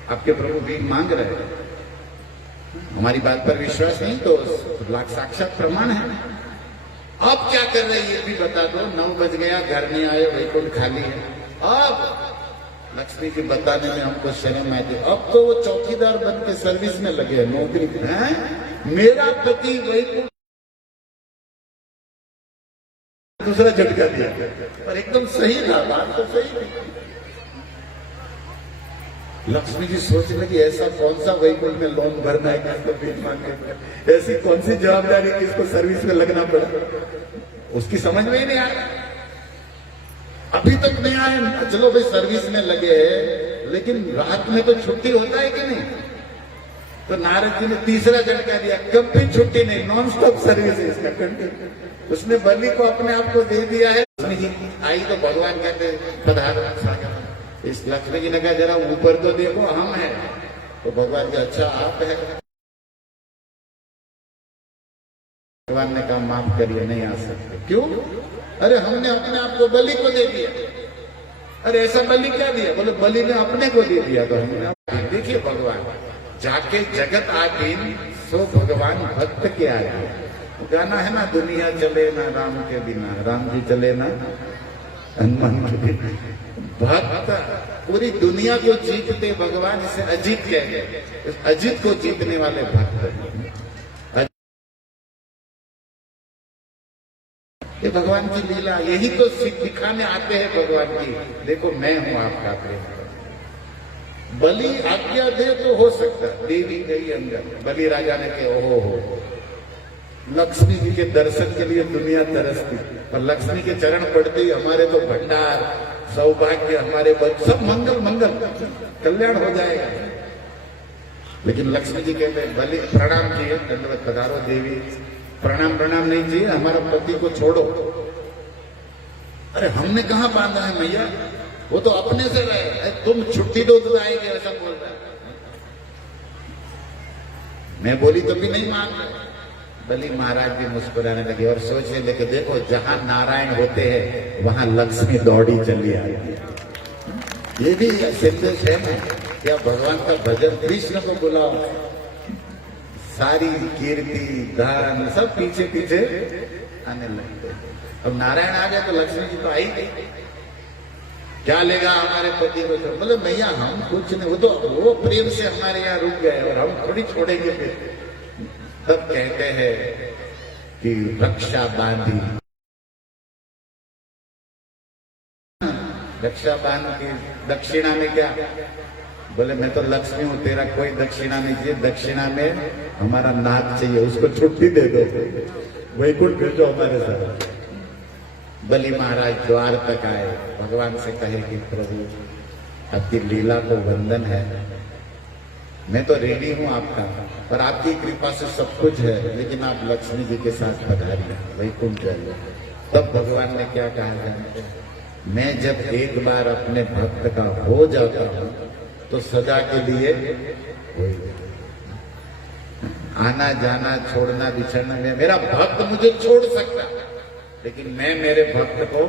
आपके प्रभु भीख मांग रहे हैं। हमारी बात पर विश्वास नहीं तो साक्षात प्रमाण है। अब क्या कर रहे हैं ये भी बता दो। 9 बज गया, घर नहीं आए, वैकुंठ खाली है। अब लक्ष्मी जी बताने में हमको शर्म आती। अब तो वो चौकीदार बन के सर्विस में लगे, नौकरी है। मेरा पति वैकुंठ, दूसरा झटका दिया, पर एकदम सही था, बात तो सही थी। लक्ष्मी जी सोचने लगी ऐसा कौन सा वैकुंठ में लोन भरना है किसको भीख मांगे, ऐसी कौन सी जवाबदारी किसको सर्विस में लगना पड़ा, उसकी समझ में ही नहीं आया। अभी तक नहीं आए, चलो भाई सर्विस में लगे, लेकिन रात में तो छुट्टी होता है कि नहीं। तो नारद जी ने तीसरा झटका दिया, कभी छुट्टी नहीं, नॉन स्टॉप सर्विस है इसका कंटिन्यू। उसने बलि को अपने आप को दे दिया है। आई तो भगवान कहते पधारो स्वागत। इस लक्ष्मी जी ने कहा जरा ऊपर तो देखो, हम हैं। तो भगवान का अच्छा आप है। भगवान ने कहा माफ करिए, नहीं आ सकते। क्यों? अरे हमने अपने आप को बलि को दे दिया। अरे ऐसा बलि क्या दिया? बोले बलि ने अपने को दे दिया। तो हमने, देखिए भगवान जाके जगत आधीन सो भगवान भक्त के आगे। गाना है ना, दुनिया चले ना राम के बिना, राम जी चले ना हनुमान के बिना। भक्त पूरी दुनिया को जीतते भगवान, इसे अजीत कहते, अजीत को जीतने वाले भक्त। ये भगवान की लीला, यही तो दिखाने आते हैं भगवान की, देखो मैं हूं आपका प्रेम। बलि आज्ञा दे तो हो सकता, देवी गई अंदर, बलि राजा ने कहा ओहो हो, लक्ष्मी जी के दर्शन के लिए दुनिया तरसती, पर लक्ष्मी के चरण पड़ते ही हमारे तो भंडार, सौभाग्य, हमारे सब मंगल मंगल कल्याण हो जाएगा। लेकिन लक्ष्मी जी कहते हैं बलि प्रणाम किए, दंडवत पधारो देवी, प्रणाम प्रणाम नहीं चाहिए, हमारा पति को छोड़ो। अरे हमने कहां बांधा है मैया, वो तो अपने से रहे, तुम छुट्टी दो तो आएंगे, ऐसा बोल रहा है। मैं बोली तो भी नहीं मान रहे। बलि महाराज भी मुस्कुराने लगे और सोचने लगे देखो जहां नारायण होते हैं वहां लक्ष्मी दौड़ी चली आई। ये भी संदेश है ना, क्या भगवान का भजन, कृष्ण को बुलाओ, सारी कीर्ति धन सब पीछे पीछे आने लगते। अब नारायण आ गए तो लक्ष्मी जी तो आई गई। क्या लेगा हमारे पति को? तो बोले भैया हम कुछ नहीं, वो प्रेम से हमारे यहाँ रुक गए और हम थोड़ी छोड़ेंगे फिर। तब कहते हैं कि रक्षा बांधी, रक्षा बांध की दक्षिणा में क्या? बोले मैं तो लक्ष्मी हूं, तेरा कोई दक्षिणा नहीं चाहिए, दक्षिणा में हमारा नाथ चाहिए, उसको छुट्टी दे दो, वैकुंठ भेजो हमारे साथ। बलि महाराज द्वार तक आए, भगवान से कहे कि प्रभु आपकी लीला को वंदन है, मैं तो रेडी हूं आपका, पर आपकी कृपा से सब कुछ है, लेकिन आप लक्ष्मी जी के साथ पधारिए, वैकुंठ जाइए। तब भगवान ने क्या कहा जानते हैं? मैं जब एक बार अपने भक्त का हो जाता हूं तो सदा के लिए आना जाना छोड़ना बिछड़ना में मेरा भक्त मुझे छोड़ सकता, लेकिन मैं मेरे भक्त को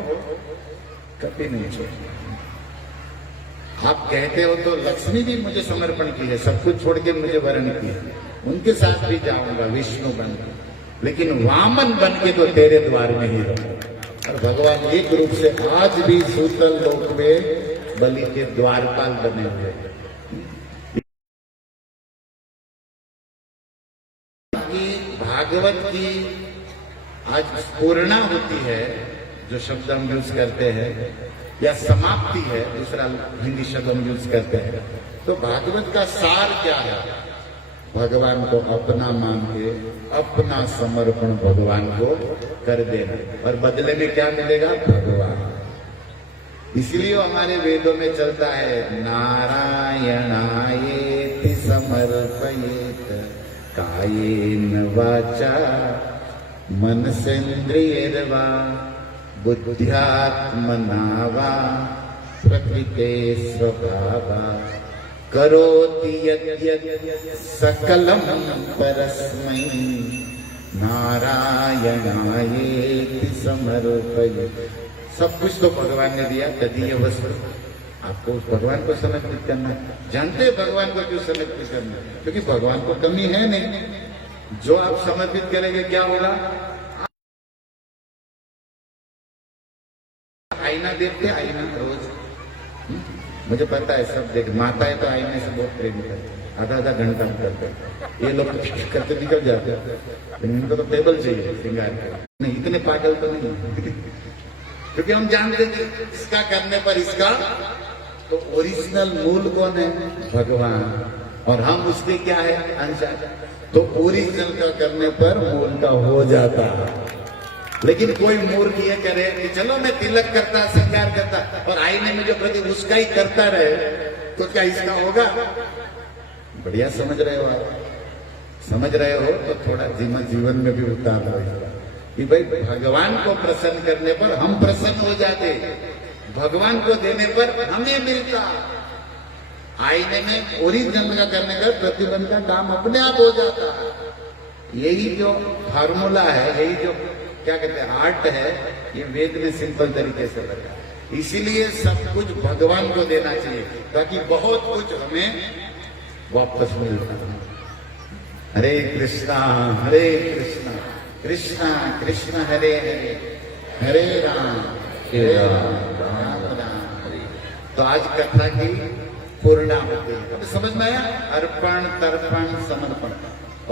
कभी नहीं छोड़ूंगा। आप कहते हो तो लक्ष्मी भी मुझे समर्पण की है, सब कुछ छोड़ के मुझे वर्ण की है, उनके साथ भी जाऊंगा विष्णु बन के, लेकिन वामन बन के तो तेरे द्वार में ही रहूंगा। और भगवान एक रूप से आज भी सूतल लोक में बलि के द्वारपाल बने हुए हैं। भागवत की आज पूर्णा होती है, जो शब्द हम यूज करते हैं, या समाप्ति है, दूसरा हिंदी शब्द हम यूज करते हैं। तो भागवत का सार क्या है? भगवान को अपना मान के अपना समर्पण भगवान को कर देना, और बदले में क्या मिलेगा? भगवान। इसलिए हमारे वेदों में चलता है नारायणायेति समर्पयेत कायेन वाचा मनसेन्द्रियैर्वा बुद्ध्यात्मना वा प्रकृते स्वभावा करोति यद्यत् सकलं परस्मै नारायणायेति समर्पयेत्। सब कुछ तो भगवान ने दिया, तदीय वस्तु। आपको उस भगवान को समर्पित करना है। जानते हैं भगवान को क्यों समर्पित करना है? क्योंकि भगवान को कमी है नहीं। जो आप समर्पित करेंगे क्या होगा? आईना देखते, आईना रोज, मुझे पता है सब देख, माताएं तो आईने से बहुत प्रेम करते, आधा आधा घंटा करते, ये लोग करते निकल जाते, लेकिन इनको तो टेबल चाहिए श्रृंगार का। नहीं, इतने पागल तो नहीं क्योंकि हम जानते हैं इसका करने पर इसका तो ओरिजिनल मूल कौन है? भगवान। और हम उसके क्या है? अंश। तो ओरिजिनल का करने पर मूल का हो जाता। लेकिन कोई मूर्ख ये करे कि चलो मैं तिलक करता, श्रृंगार करता, और आईने में जो प्रति उसका ही करता रहे, तो क्या इसका होगा? बढ़िया समझ रहे हो आप? समझ रहे हो तो थोड़ा जीवन में भी उतार लो कि भाई भगवान को प्रसन्न करने पर हम प्रसन्न हो जाते, भगवान को देने पर हमें मिलता। आईने में ओरिजिनल का करने का प्रतिबंध का काम अपने आप हो जाता। यही जो फार्मूला है, यही जो क्या कहते हैं आर्ट है, ये वेद में सिंपल तरीके से लगा। इसीलिए सब कुछ भगवान को देना चाहिए ताकि बहुत कुछ हमें वापस मिलता है। हरे कृष्णा कृष्णा कृष्ण हरे हरे, हरे राम राम राम हरे। तो आज कथा की पूर्णा होती है। अब समझ में आया? अर्पण, तर्पण, समर्पण।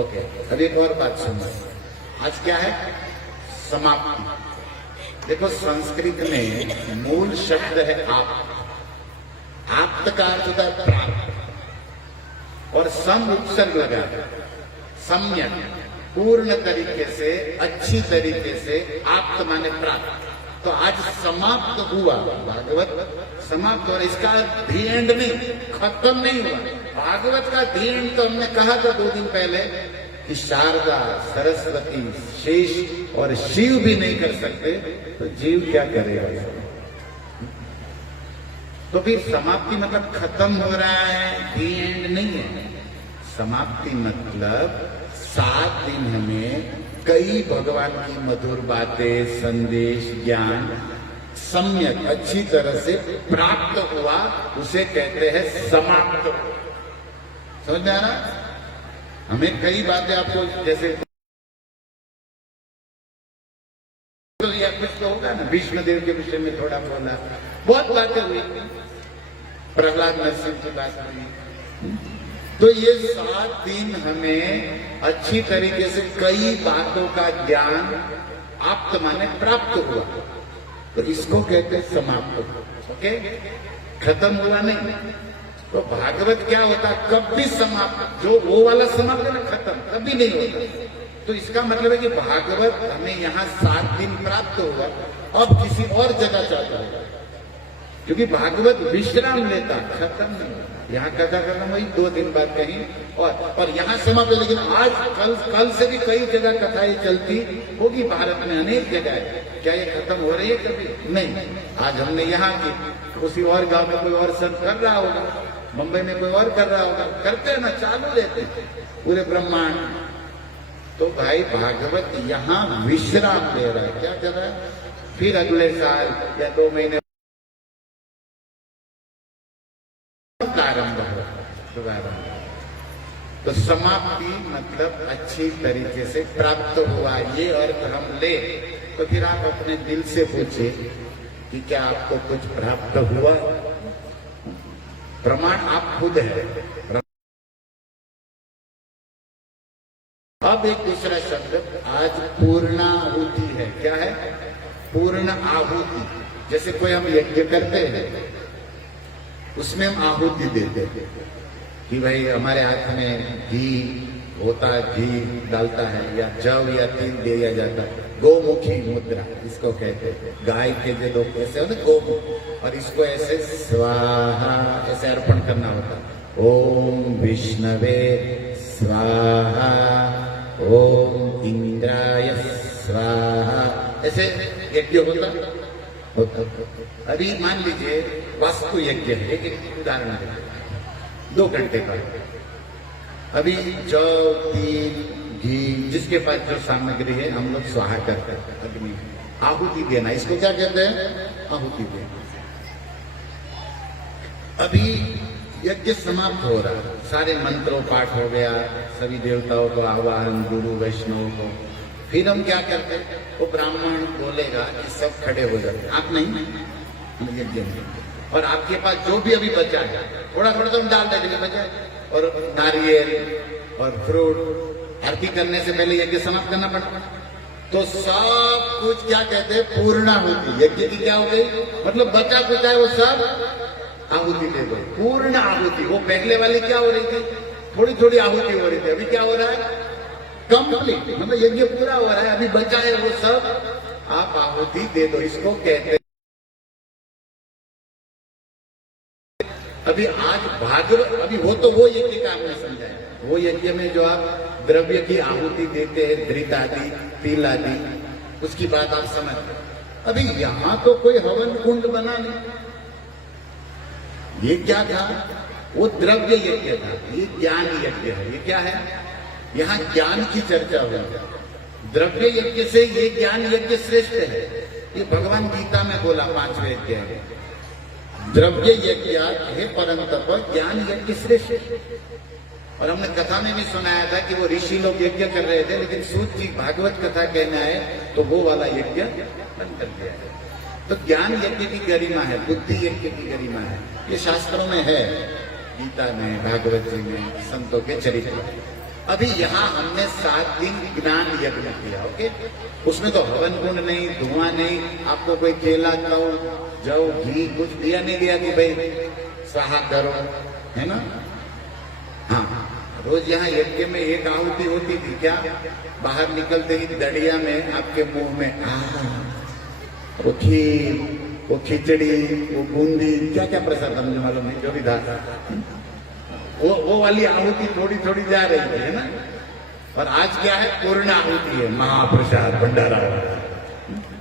ओके, अब एक और बात सुनना। आज क्या है? समाप्ति। देखो, संस्कृत में मूल शब्द है आप। आप्त का अर्थ होता है प्राप्त, और सम उपसर्ग लगा, सम्यक, पूर्ण तरीके से, अच्छी तरीके से, आप्त माने प्राप्त। तो आज समाप्त हुआ, भागवत समाप्त हो। इसका दी एंड नहीं, खत्म नहीं हुआ। भागवत का दी एंड तो हमने कहा था 2 दिन पहले कि शारदा, सरस्वती, शेष और शिव भी नहीं कर सकते, तो जीव क्या करेगा? तो फिर समाप्ति मतलब खत्म हो रहा है, दी एंड नहीं है। समाप्ति मतलब 7 दिन हमें कई भगवान की मधुर बातें, संदेश, ज्ञान सम्यक अच्छी तरह से प्राप्त हुआ, उसे कहते हैं समाप्त। समझ में आ रहा? हमें कई बातें आपको जैसे तो या कुछ तो होगा ना, भीष्मदेव के विषय में थोड़ा बोला, बहुत बातें हुई, प्रहलाद नरसिंह की बात हुई। तो ये 7 दिन हमें अच्छी तरीके से कई बातों का ज्ञान आप्त माने प्राप्त हुआ, तो इसको कहते हैं समाप्त। ओके, खत्म हुआ नहीं। तो भागवत क्या होता? कभी समाप्त, जो वो वाला समाप्त है ना, खत्म कभी नहीं होता। तो इसका मतलब है कि भागवत हमें यहाँ 7 दिन प्राप्त हुआ, अब किसी और जगह चाहता है, क्योंकि भागवत विश्राम लेता, खत्म नहीं होता। यहाँ कथा करना वही 2 दिन बाद कहीं और यहाँ समाप्त है। लेकिन आज कल से भी कई जगह कथाएं चलती होगी, भारत में अनेक जगह है। क्या ये खत्म हो रही है? कभी नहीं। आज हमने यहाँ की, उसी और गांव में कोई और संत कर रहा होगा, मुंबई में कोई और कर रहा होगा, करते हैं ना, चालू रहते पूरे ब्रह्मांड। तो भाई भागवत यहाँ विश्राम दे रहा है। क्या कर रहा है? फिर अगले साल या 2 महीने प्रारंभ हो। तो समाप्ति मतलब अच्छी तरीके से प्राप्त हुआ, ये अर्थ हम ले। तो फिर आप अपने दिल से पूछिए कि क्या आपको कुछ प्राप्त हुआ। प्रमाण आप खुद है। अब एक दूसरा शब्द, आज पूर्णाहुति है। क्या है? पूर्ण आहुति। जैसे कोई हम यज्ञ करते हैं, उसमें हम आहुति देते हैं कि भाई हमारे हाथ में घी होता है, घी डालता है, या जव या तिल दिया जाता है। गोमुखी मुद्रा इसको कहते हैं। गाय के जो लोग ऐसे होते गोमुख, और इसको ऐसे स्वाहा ऐसे अर्पण करना होता है। ओम विष्णवे स्वाहा, ओम इंद्राय स्वाहा, ऐसे यज्ञ होता। अभी मान लीजिए वास्तु यज्ञ है, एक उदाहरण है, 2 घंटे का। अभी जौ, तिल, घी, जिसके पास जो सामग्री है हम लोग स्वाहा करते हैं। अग्नि आहुति देना, इसको क्या कहते हैं? आहुति देना। अभी यज्ञ समाप्त हो रहा है, सारे मंत्रों पाठ हो गया, सभी देवताओं को आह्वान, गुरु वैष्णव को। फिर हम क्या करते हैं? वो ब्राह्मण बोलेगा कि सब खड़े हो जाते। आप नहीं, यज्ञ में। और आपके पास जो भी अभी बचा है, थोड़ा थोड़ा तो हम डाल देंगे बचा है, और नारियल और फ्रूट आरती करने से पहले यज्ञ समाप्त करना पड़ता। तो सब कुछ क्या कहते हैं? पूर्णाहुति। यज्ञ की क्या हो गई? मतलब बचा कुछ है वो सब आहुति दे दो, पूर्ण आहुति। वो पहले वाली क्या हो रही थी? थोड़ी थोड़ी आहुति हो रही थी। अभी क्या हो रहा है? कंप्लीट, मतलब यज्ञ पूरा हो रहा है, अभी बचा है वो सब आप आहुति दे दो। इसको कहते हैं अभी आज भागवत। अभी वो तो वो यज्ञ का हमने समझाया, वो यज्ञ में जो आप द्रव्य की आहुति देते हैं, धृत आदि, तिल आदि, उसकी बात आप समझ गए। अभी यहां तो कोई हवन कुंड बना नहीं। ये क्या था? वो द्रव्य यज्ञ था, ये ज्ञान यज्ञ है। ये क्या है? यहाँ ज्ञान की चर्चा हो रही है। द्रव्य यज्ञ से ये ज्ञान यज्ञ श्रेष्ठ है। ये भगवान गीता में बोला 5वें अध्याय में, द्रव्य यज्ञ हे परंतप ज्ञान यज्ञ श्रेष्ठ। और हमने कथा में भी सुनाया था कि वो ऋषि लोग यज्ञ कर रहे थे, लेकिन सूत जी भागवत कथा कहना है तो वो वाला यज्ञ बंद कर दिया है। तो ज्ञान यज्ञ की गरिमा है, बुद्धि यज्ञ की गरिमा है। ये शास्त्रों में है, गीता में, भागवत जी में, संतों के चरित्र। अभी यहाँ हमने 7 दिन ज्ञान यज्ञ किया। ओके, उसमें तो हवन कुंड नहीं, धुआं नहीं, आपको कोई केला खाओ, जौ, घी कुछ दिया नहीं दिया कि भाई स्वाहा करो, है ना? हाँ, रोज यहाँ यज्ञ में एक आहुति होती थी। क्या? बाहर निकलते ही दड़िया में आपके मुंह में वो खीर, वो खिचड़ी, वो बूंदी, क्या क्या प्रसाद मुझे मालूम नहीं, जो भी था, वो वाली आहुति थोड़ी थोड़ी जा रही थी, है ना? और आज क्या है? पूर्ण आहुति है, महाप्रसाद भंडारा।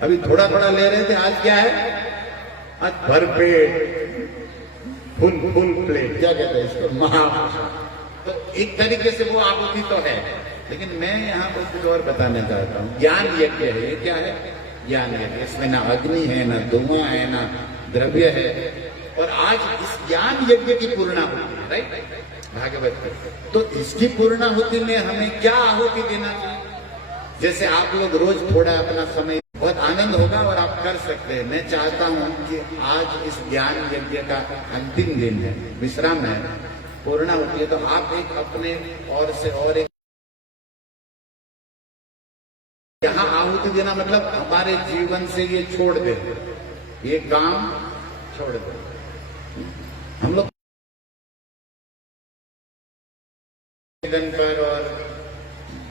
अभी थोड़ा थोड़ा ले रहे थे, आज क्या है? आज भरपेट, फुल प्लेट, क्या कहते हैं इसको? महाप्रसाद। तो एक तरीके से वो आहुति तो है, लेकिन मैं यहाँ पर कुछ और बताना चाहता हूँ। ज्ञान यज्ञ है। ये क्या है? ज्ञान यज्ञ। इसमें ना अग्नि है, ना धुआं है, ना द्रव्य है। और आज इस ज्ञान यज्ञ की पूर्णाहुति है, राइट? भागवत में। तो इसकी पूर्णाहुति में हमें क्या आहुति देना चाहिए? जैसे आप लोग रोज थोड़ा अपना समय, बहुत आनंद होगा और आप कर सकते हैं। मैं चाहता हूं कि आज इस ज्ञान यज्ञ का अंतिम दिन है, विश्राम है, पूर्णाहुति है, तो आप एक अपने और से और एक यहाँ आहुति देना, मतलब हमारे जीवन से ये छोड़ दे, ये काम छोड़ दे। हम लोग पर और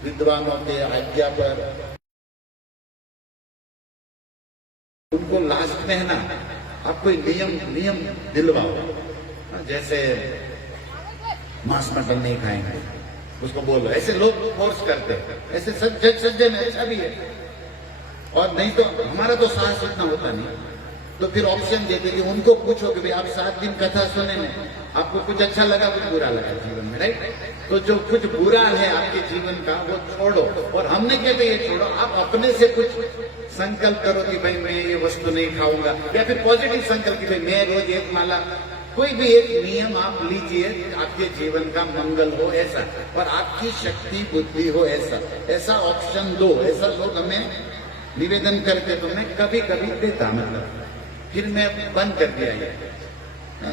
विद्वानों के आज्ञा पर उनको लास्ट में है ना, आप कोई नियम दिलवाओ। जैसे मांस मटन नहीं खाएंगे, उसको बोलो। ऐसे लोग फोर्स करते हैं, ऐसे सज्जन अच्छा भी है। और नहीं तो हमारा तो साहस इतना होता नहीं, तो फिर ऑप्शन देते कि उनको पूछो कि भाई आप 7 दिन कथा सुने में आपको कुछ अच्छा लगा, कुछ बुरा लगा जीवन में, राइट? तो जो कुछ बुरा है आपके जीवन का वो छोड़ो। और हमने कहते ये छोड़ो, आप अपने से कुछ संकल्प करो कि भाई मैं ये वस्तु नहीं खाऊंगा, या फिर पॉजिटिव संकल्प कि भाई मैं रोज एक माला, कोई भी एक नियम आप लीजिए, आपके जीवन का मंगल हो ऐसा, और आपकी शक्ति बुद्धि हो ऐसा ऑप्शन दो। ऐसा लोग हमें निवेदन करके तो मैं कभी कभी देता, मतलब फिर मैं बंद कर दिया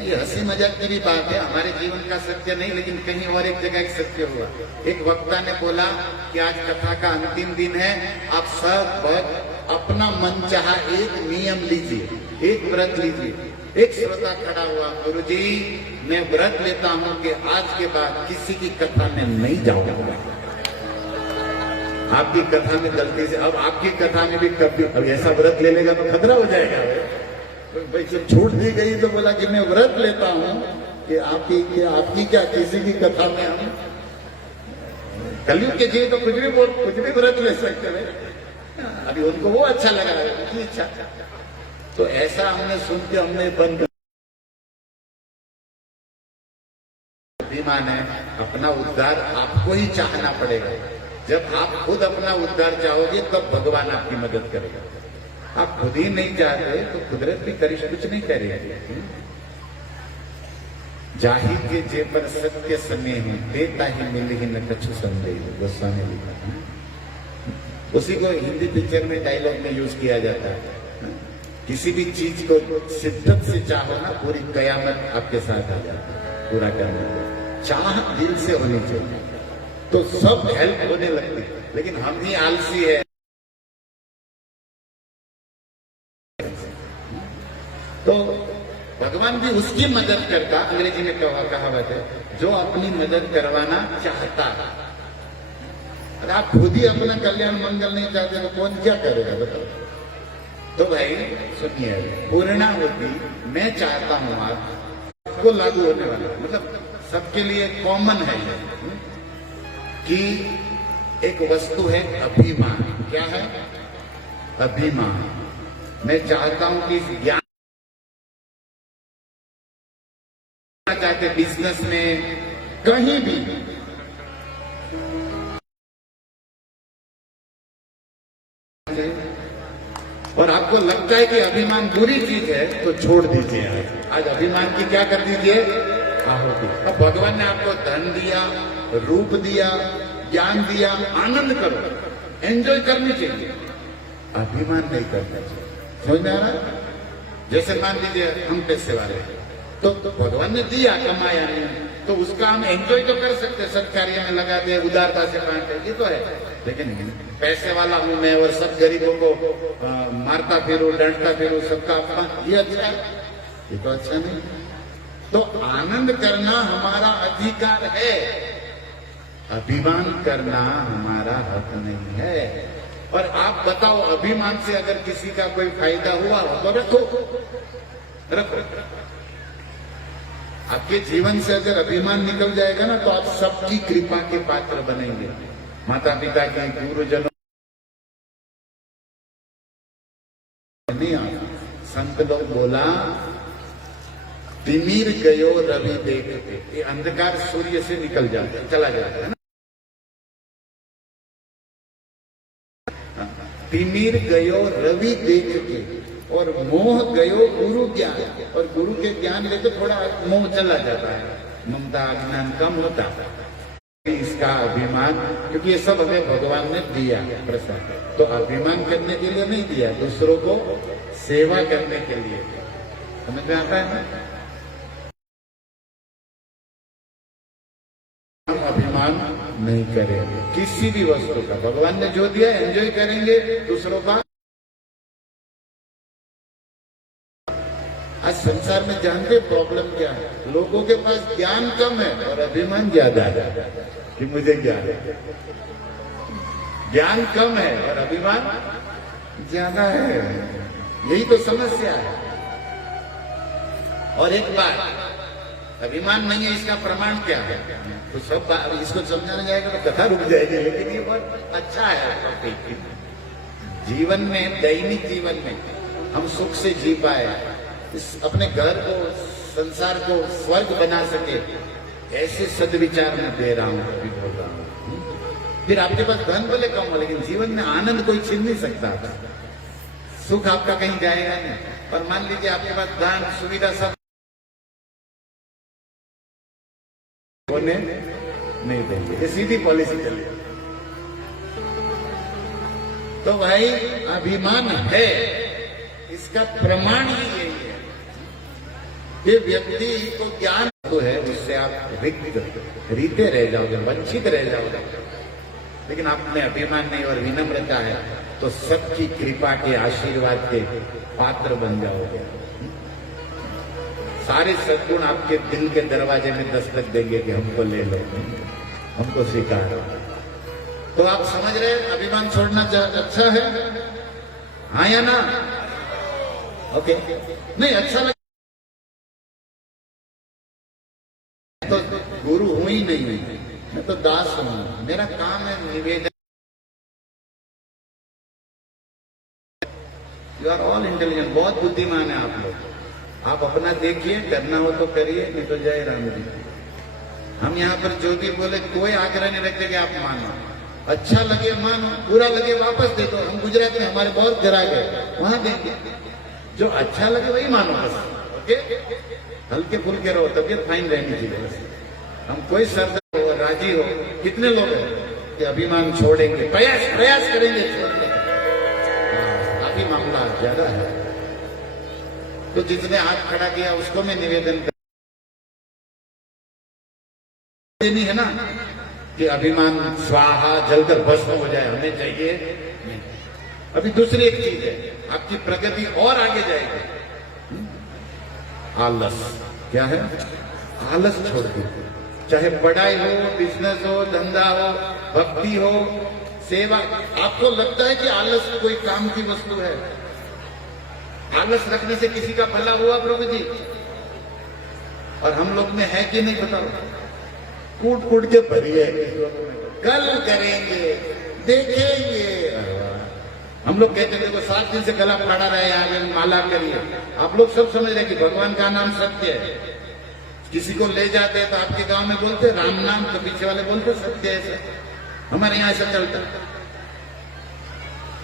ये हंसी मजाक की भी बात है, हमारे जीवन का सत्य नहीं, लेकिन कहीं और एक जगह एक सत्य हुआ। एक वक्ता ने बोला कि आज कथा का अंतिम दिन है, आप सब भक्त अपना मनचाहा एक नियम लीजिए, एक व्रत लीजिए। एक श्रोता खड़ा हुआ, गुरुजी मैं व्रत लेता हूं कि आज के बाद किसी की कथा में नहीं जाऊंगा। आपकी कथा में गलती से, अब आपकी कथा में भी कभी अब ऐसा व्रत ले लेगा तो खतरा हो जाएगा। भाई जब छूट दी गई तो बोला कि मैं व्रत लेता हूं कि आपकी क्या किसी की कथा में हम कलयुग के जी तो कुछ भी व्रत ले सकते हैं। अभी उनको वो अच्छा लगा, उनकी इच्छा। तो ऐसा हमने सुन के हमने बंद कर। अभिमान है, अपना उद्धार आपको ही चाहना पड़ेगा। जब आप खुद अपना उद्धार चाहोगे तब भगवान आपकी मदद करेगा। आप खुद ही नहीं चाहते तो कुदरत भी करिश कुछ नहीं करेगी। जाहि के जे पर सत्य स्नेह देता ही मिल ही न कछु संदेह, गोस्वामी लिखा। उसी को हिंदी पिक्चर में डायलॉग में यूज किया जाता है। किसी भी चीज को शिद्दत से चाहो ना, पूरी कयामत आपके साथ आ जाती है पूरा करने को। चाह दिल से होनी चाहिए तो सब हेल्प होने लगती है, लेकिन हम ही आलसी है। तो भगवान भी उसकी मदद करता। अंग्रेजी में कहावत है, जो अपनी मदद करवाना चाहता। अगर आप खुद ही अपना कल्याण मंगल नहीं चाहते तो कौन क्या करेगा बताओ। तो भाई सुनिए, पूर्णाहुति मैं चाहता हूं आपको लागू होने वाला, मतलब सबके लिए कॉमन है ये, कि एक वस्तु है अभिमान। क्या है? अभिमान। मैं चाहता हूं कि इस ज्ञान चाहते बिजनेस में कहीं भी और आपको लगता है कि अभिमान बुरी चीज है तो छोड़ दीजिए। आज अभिमान की क्या कर दीजिए? आहुति। अब भगवान ने आपको धन दिया, रूप दिया, ज्ञान दिया, आनंद करो, एंजॉय करनी चाहिए, अभिमान नहीं करना चाहिए। समझ में आ रहा है? जैसे मान लीजिए हम पैसे वाले तो भगवान ने दिया, कमाया नहीं, तो उसका हम एंजॉय तो कर सकते, सत्कार्य में लगा दे, उदारता से बांटे, ये तो है। लेकिन पैसे वाला हूं मैं और सब गरीबों को मारता फिरूं, डांटता फिरूं, सबका अपमान, ये अच्छा है? ये तो अच्छा नहीं। तो आनंद करना हमारा अधिकार है, अभिमान करना हमारा हक नहीं है। और आप बताओ, अभिमान से अगर किसी का कोई फायदा हुआ हो तो रखो। आपके जीवन से अगर अभिमान निकल जाएगा ना तो आप सबकी कृपा के पात्र बनेंगे। माता पिता के, गुरुजनों नहीं आता। संत लोग बोला, तिमिर गयो रवि देखते, ये अंधकार सूर्य से निकल जाता है, चला जाता है ना। तिमिर गयो रवि देख के और मोह गयो गुरु ज्ञान, और गुरु के ज्ञान लेके थोड़ा मोह चला जाता है, ममता ज्ञान कम होता है। इसका अभिमान, क्योंकि ये सब हमें भगवान ने दिया प्रसाद, तो अभिमान करने के लिए नहीं दिया, दूसरों को सेवा करने के लिए। समझ में आता है ना? हम अभिमान नहीं करेंगे किसी भी वस्तु का। भगवान ने जो दिया एंजॉय करेंगे, दूसरों का। आज संसार में जानते प्रॉब्लम क्या है? लोगों के पास ज्ञान कम है और अभिमान ज्यादा है कि मुझे ज्ञान है। ज्ञान कम है और अभिमान ज्यादा है, यही तो समस्या है। और एक बात, अभिमान नहीं है इसका प्रमाण क्या है? तो सब इसको समझाने जाएगा तो कथा रुक जाएगी, लेकिन ये बहुत अच्छा है। जीवन में, दैनिक जीवन में हम सुख से जी पाए, इस अपने घर को, संसार को स्वर्ग बना सके, ऐसे सदविचार में दे रहा हूं, अभी बोल रहा हूं। फिर आपके पास धन भले कम हो, लेकिन जीवन में आनंद कोई छीन नहीं सकता, सुख आपका कहीं जाएगा नहीं। और मान लीजिए आपके पास धन, सुविधा सब होने नहीं देंगे, ये सीधी पॉलिसी चलेगी। तो भाई अभिमान है, इसका प्रमाण ही यही है। ये व्यक्ति को ज्ञान तो है, उससे आप रीते रह जाओगे, वंचित रह जाओगे। लेकिन आप में अभिमान नहीं और विनम्रता है तो सबकी कृपा के आशीर्वाद के पात्र बन जाओगे। सारे सद्गुण आपके दिल के दरवाजे में दस्तक देंगे कि हमको ले लो, हमको स्वीकार। तो आप समझ रहे हैं अभिमान छोड़ना अच्छा है, हाँ या ना? ओके, नहीं अच्छा लगे तो गुरु हूं ही नहीं, मैं तो दास हूं। मेरा काम है निवेदन। यू आर ऑल इंटेलिजेंट, बहुत बुद्धिमान है आप लोग। आप अपना देखिए, करना हो तो करिए, नहीं तो जय राम जी। हम यहाँ पर जो भी बोले कोई आग्रह नहीं रखते कि आप मानो। अच्छा लगे मानो, बुरा लगे वापस दे दो। हम गुजरात में हमारे बहुत ग्राहक है, वहां देंगे। जो अच्छा लगे वही मानो बस। ओके, हल्के फुल्के रहो, तबियत फाइन रहनी चाहिए। हम कोई श्रद्धा हो, राजी हो। कितने लोग हैं कि अभिमान छोड़ेंगे, प्रयास करेंगे छोड़ने का? काफी मामला ज्यादा है। तो जिसने हाथ खड़ा किया उसको मैं निवेदन कर देनी है ना कि अभिमान स्वाहा जलकर भस्म हो जाए, हमें चाहिए नहीं। अभी दूसरी एक चीज है, आपकी प्रगति और आगे जाएगी। आलस क्या है? आलस छोड़ दो। चाहे पढ़ाई हो, बिजनेस हो, धंधा हो, भक्ति हो, सेवा। आपको लगता है कि आलस कोई काम की वस्तु है? आलस रखने से किसी का भला हुआ प्रभु जी? और हम लोग में है कि नहीं बताओ? कूट कूट के भरिए, कल करेंगे, देखेंगे। हम लोग कहते हैं देखो 7 दिन से गला फाड़ा रहे, यहाँ माला करिए। आप लोग सब समझ रहे कि भगवान का नाम सत्य है। किसी को ले जाते हैं तो आपके गांव में बोलते राम नाम, तो पीछे वाले बोलते सत्य है। हमारे यहाँ ऐसा चलता।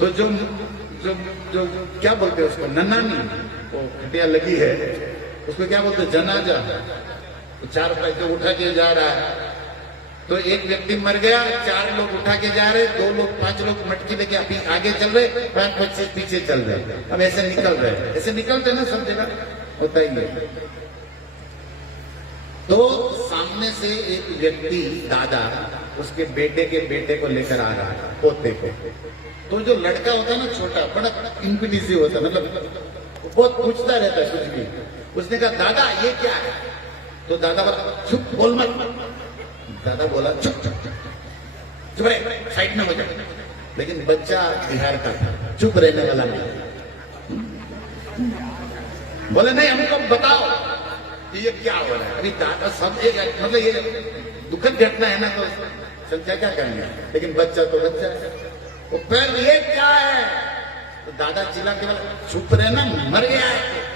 तो जो जो जो क्या बोलते हैं उसको, नन्नानी, वो खटिया लगी है, उसको क्या बोलते? जनाजा। तो 4 पैसे उठा के जा रहा है, तो एक व्यक्ति मर गया, 4 लोग उठा के जा रहे, 2 लोग 5 लोग मटकी लेके अभी आगे चल रहे, 5 बच्चे पीछे चल रहे। अब ऐसे निकल रहे, ऐसे निकलते ना, सब जगह होता ही है। तो सामने से एक व्यक्ति, दादा, उसके बेटे के बेटे को लेकर आ रहा है, पोते को। तो जो लड़का होता है ना छोटा, बड़ा इंक्विजिटिव होता है, मतलब बहुत पूछता रहता है कुछ भी। उसने कहा दादा ये क्या है? तो दादा बोला चुप, बोल मत। दादा बोला चुप चुप चुप रहे, साइड में हो जाए। लेकिन बच्चा बिहार का था, चुप रहने वाला नहीं। बोले नहीं, हमको बताओ ये क्या हो रहा है। अभी दादा सब एक, मतलब ये दुखद घटना है ना, तो सब क्या क्या करेंगे। लेकिन बच्चा तो बच्चा है, वो पैर ये क्या है? तो दादा चिल्ला के बोला चुप रहना, मर गया है।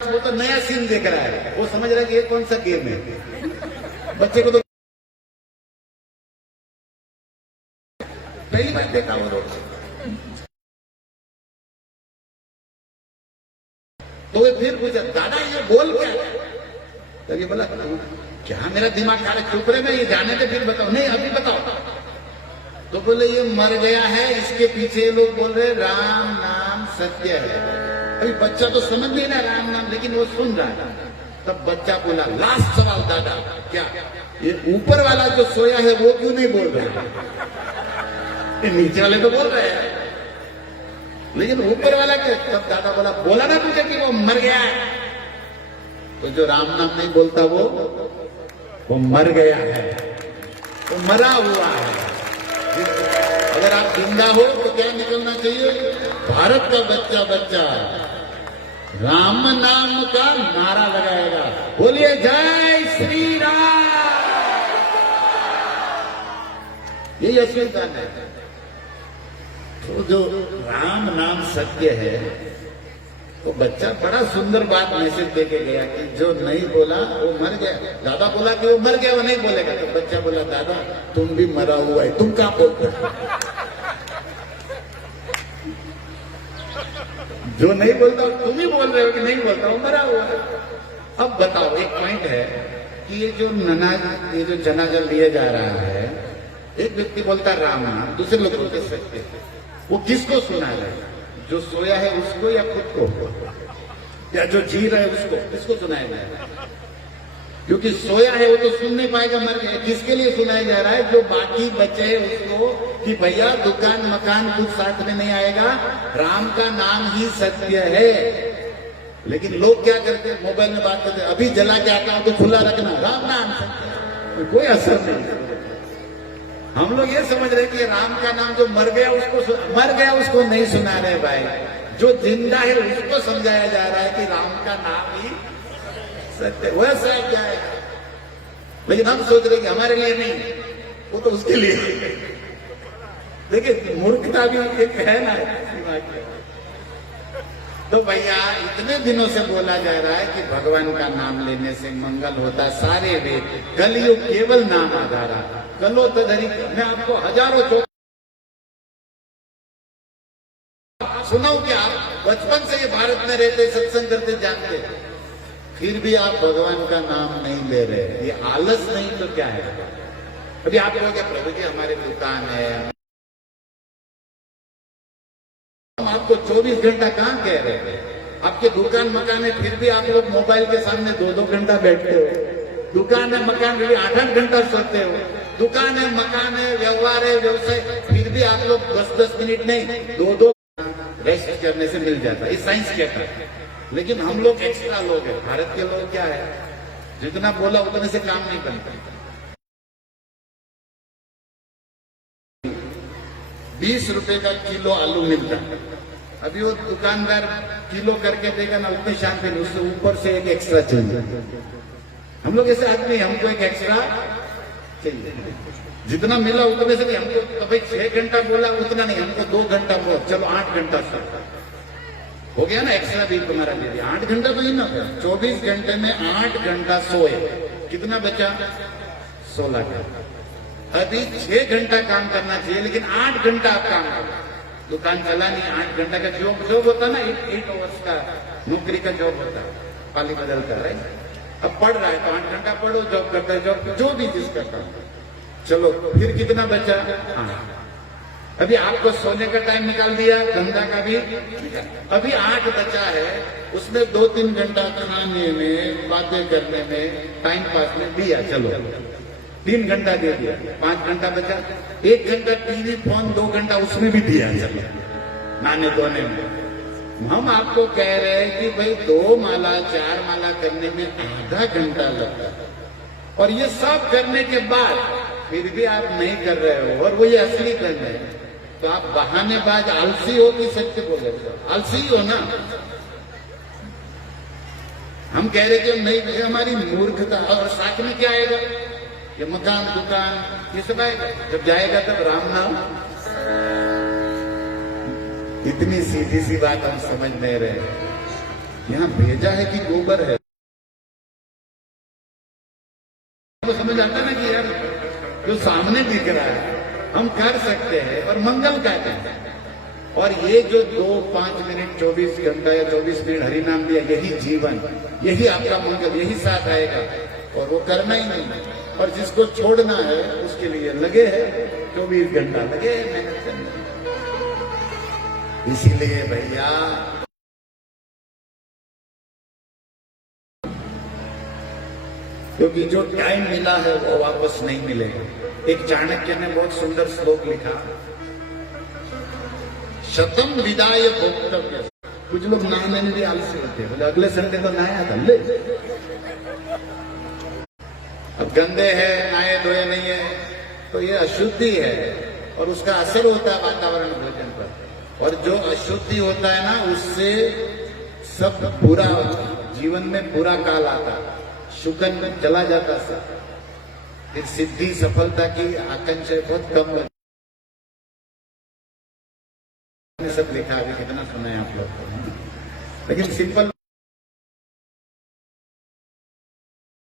वो तो नया सीन देख रहा है, वो समझ रहा है कि ये कौन सा गेम है। बच्चे को तो पहली बार देखा वो रोड। तो वे फिर पूछा दादा ये बोल क्या? तो ये बोला क्या मेरा दिमाग खा रहा, चुप रहे, मैं ये जाने थे फिर बताओ। नहीं अभी बताओ। तो बोले ये मर गया है, इसके पीछे लोग बोल रहे राम नाम सत्य है। अभी बच्चा तो समझ नहीं ना राम नाम, लेकिन वो सुन रहा है। तब बच्चा बोला लास्ट सवाल दादा, क्या ये ऊपर वाला जो सोया है वो क्यों नहीं बोल रहा? ये नीचे वाले तो बोल रहे हैं, लेकिन ऊपर वाला क्या? तब दादा बोला ना तुझे कि वो मर गया है। तो जो राम नाम नहीं बोलता वो मर गया है, वो मरा हुआ है। अगर आप जिंदा हो तो क्या निकलना चाहिए? भारत का बच्चा बच्चा राम नाम का नारा लगाएगा, बोलिए जय श्री राम। यही असली दान है। तो जो राम नाम सत्य है, तो बच्चा बड़ा सुंदर बात मैसेज देके गया कि जो नहीं बोला वो मर गया। दादा बोला कि वो मर गया, वो नहीं बोलेगा। तो बच्चा बोला दादा तुम भी मरा हुआ है, तुम क्या बोलते हो? जो नहीं बोलता तुम ही बोल रहे हो कि नहीं बोलता, वो मरा हुआ है। अब बताओ, एक पॉइंट है कि ये जो जनाजा लिया जा रहा है, एक व्यक्ति बोलता है राम नाम, दूसरे लोग बोलते सत्य। वो किसको सुना रहे हैं? जो सोया है उसको या खुद को, या जो जी रहा है उसको? किसको सुनाया जा रहा है? क्योंकि सोया है वो तो सुन नहीं पाएगा, मर गया। किसके लिए सुनाया जा रहा है? जो बाकी बचे है उसको, कि भैया दुकान मकान कुछ साथ में नहीं आएगा, राम का नाम ही सत्य है। लेकिन लोग क्या करते हैं? मोबाइल में बात करते हैं, अभी जला के आता हूं तो खुला रखना, राम नाम सत्य है। कोई असर नहीं। हम लोग ये समझ रहे कि राम का नाम जो मर गया उसको नहीं सुना रहे भाई, जो जिंदा है उसको समझाया जा रहा है कि राम का नाम ही सत्य। वैसा क्या है? लेकिन हम सोच रहे कि हमारे लिए नहीं, वो तो उसके लिए। देखिए मूर्खता भी एक है ना। तो भैया इतने दिनों से बोला जा रहा है कि भगवान का नाम लेने से मंगल होता, सारे वेद, कलयुग केवल नाम आधारा, कलो तधरी। मैं आपको हजारों सुनाऊं क्या? बचपन से ये भारत में रहते, सत्संग करते, जानते, फिर भी आप भगवान का नाम नहीं ले रहे। ये आलस नहीं तो क्या है? अभी आप कहोगे प्रभु जी हमारी दुकान है, हम आपको 24 घंटा कहां कह रहे हैं? आपके दुकान मकान है, फिर भी आप लोग मोबाइल के सामने 2-2 घंटा बैठते हो। दुकान है मकान में भी 8-8 घंटा सोते हो। दुकान है मकान है व्यवहार है व्यवसाय, फिर भी आप लोग 10-10 मिनट नहीं 2-2 रेस्ट करने से मिल जाता है। साइंस कहता है। लेकिन हम लोग एक्स्ट्रा लोग हैं। भारत के लोग क्या है, जितना बोला उतने से काम नहीं बनता। 20 रुपए का किलो आलू मिलता है। अभी वो दुकानदार किलो करके देगा ना, उतने शांति नहीं, उससे ऊपर से एक एक्स्ट्रा चाहिए। हम लोग ऐसे आदमी, हमको एक एक्स्ट्रा चाहिए। जितना मिला उतने से नहीं, हमको तो भाई 6 घंटा बोला उतना नहीं, हमको 2 घंटा बोला, चलो 8 घंटा हो गया ना, एक्स्ट्रा भी तुम्हारा ले लिया। 8 घंटा तो ही ना, 24 घंटे में 8 घंटा सोए, कितना बचा? 16 घंटा। अभी 6 घंटा काम करना चाहिए, लेकिन 8 घंटा आप काम करो। दुकान चला नहीं, 8 घंटा का जॉब होता ना, 8 आवर्स का नौकरी का जॉब होता है, पाली बदलता है। अब पढ़ रहा है तो 8 घंटा पढ़ो, जॉब करता है जॉब, जो भी जिसका काम। चलो फिर कितना बचा? अभी आपको सोने का टाइम निकाल दिया, धंधा का भी। अभी 8 बचा है, उसमें 2-3 घंटा खाने में, बातें करने में, टाइम पास में दिया, चलो 3 घंटा दे दिया, 5 घंटा बचा। 1 घंटा टीवी फोन, 2 घंटा उसमें भी दिया, चलो नहाने धोने में। हम आपको कह रहे हैं कि भाई 2 माला 4 माला करने में आधा घंटा लगता है, और ये सब करने के बाद फिर भी आप नहीं कर रहे हो, और वो ये असली कर रहे हैं, तो आप बहानेबाज आलसी हो कि सत्य बोले? आलसी हो ना। हम कह रहे कि नहीं, हमारी मूर्खता। और साथ में क्या आएगा? ये मकान दुकान ये सब आएगा। जब जाएगा तब राम नाम। इतनी सीधी सी बात हम समझ नहीं रहे। यहां भेजा है कि गोबर है? तो समझ आता ना कि यार जो सामने दिख रहा है हम कर सकते हैं, और मंगल का है। और ये जो 2-5 मिनट 24 घंटा या 24 मिनट हरि नाम दिया, यही जीवन, यही आपका मंगल, यही साथ आएगा। और वो करना ही नहीं, और जिसको छोड़ना है उसके लिए लगे है 24 घंटा लगे है मेहनत करने। इसीलिए भैया क्योंकि जो टाइम मिला है वो वापस नहीं मिलेगा। एक चाणक्य ने बहुत सुंदर श्लोक लिखा, शतम विदाय भोक्तव्य। कुछ लोग नहाने में भी आलसी होते हैं, बोले अगले संडे तो नहाया था, ले अब गंदे हैं, नहाए धोए नहीं है, तो ये अशुद्धि है, और उसका असर होता है वातावरण भोजन पर। और जो अशुद्धि होता है ना, उससे सब बुरा जीवन में बुरा काल आता, शुकन में चला जाता सब। फिर सिद्धि सफलता की आकांक्षा बहुत कम होती। सब लिखा है, कितना सुना है आप लोग को, लेकिन सिंपल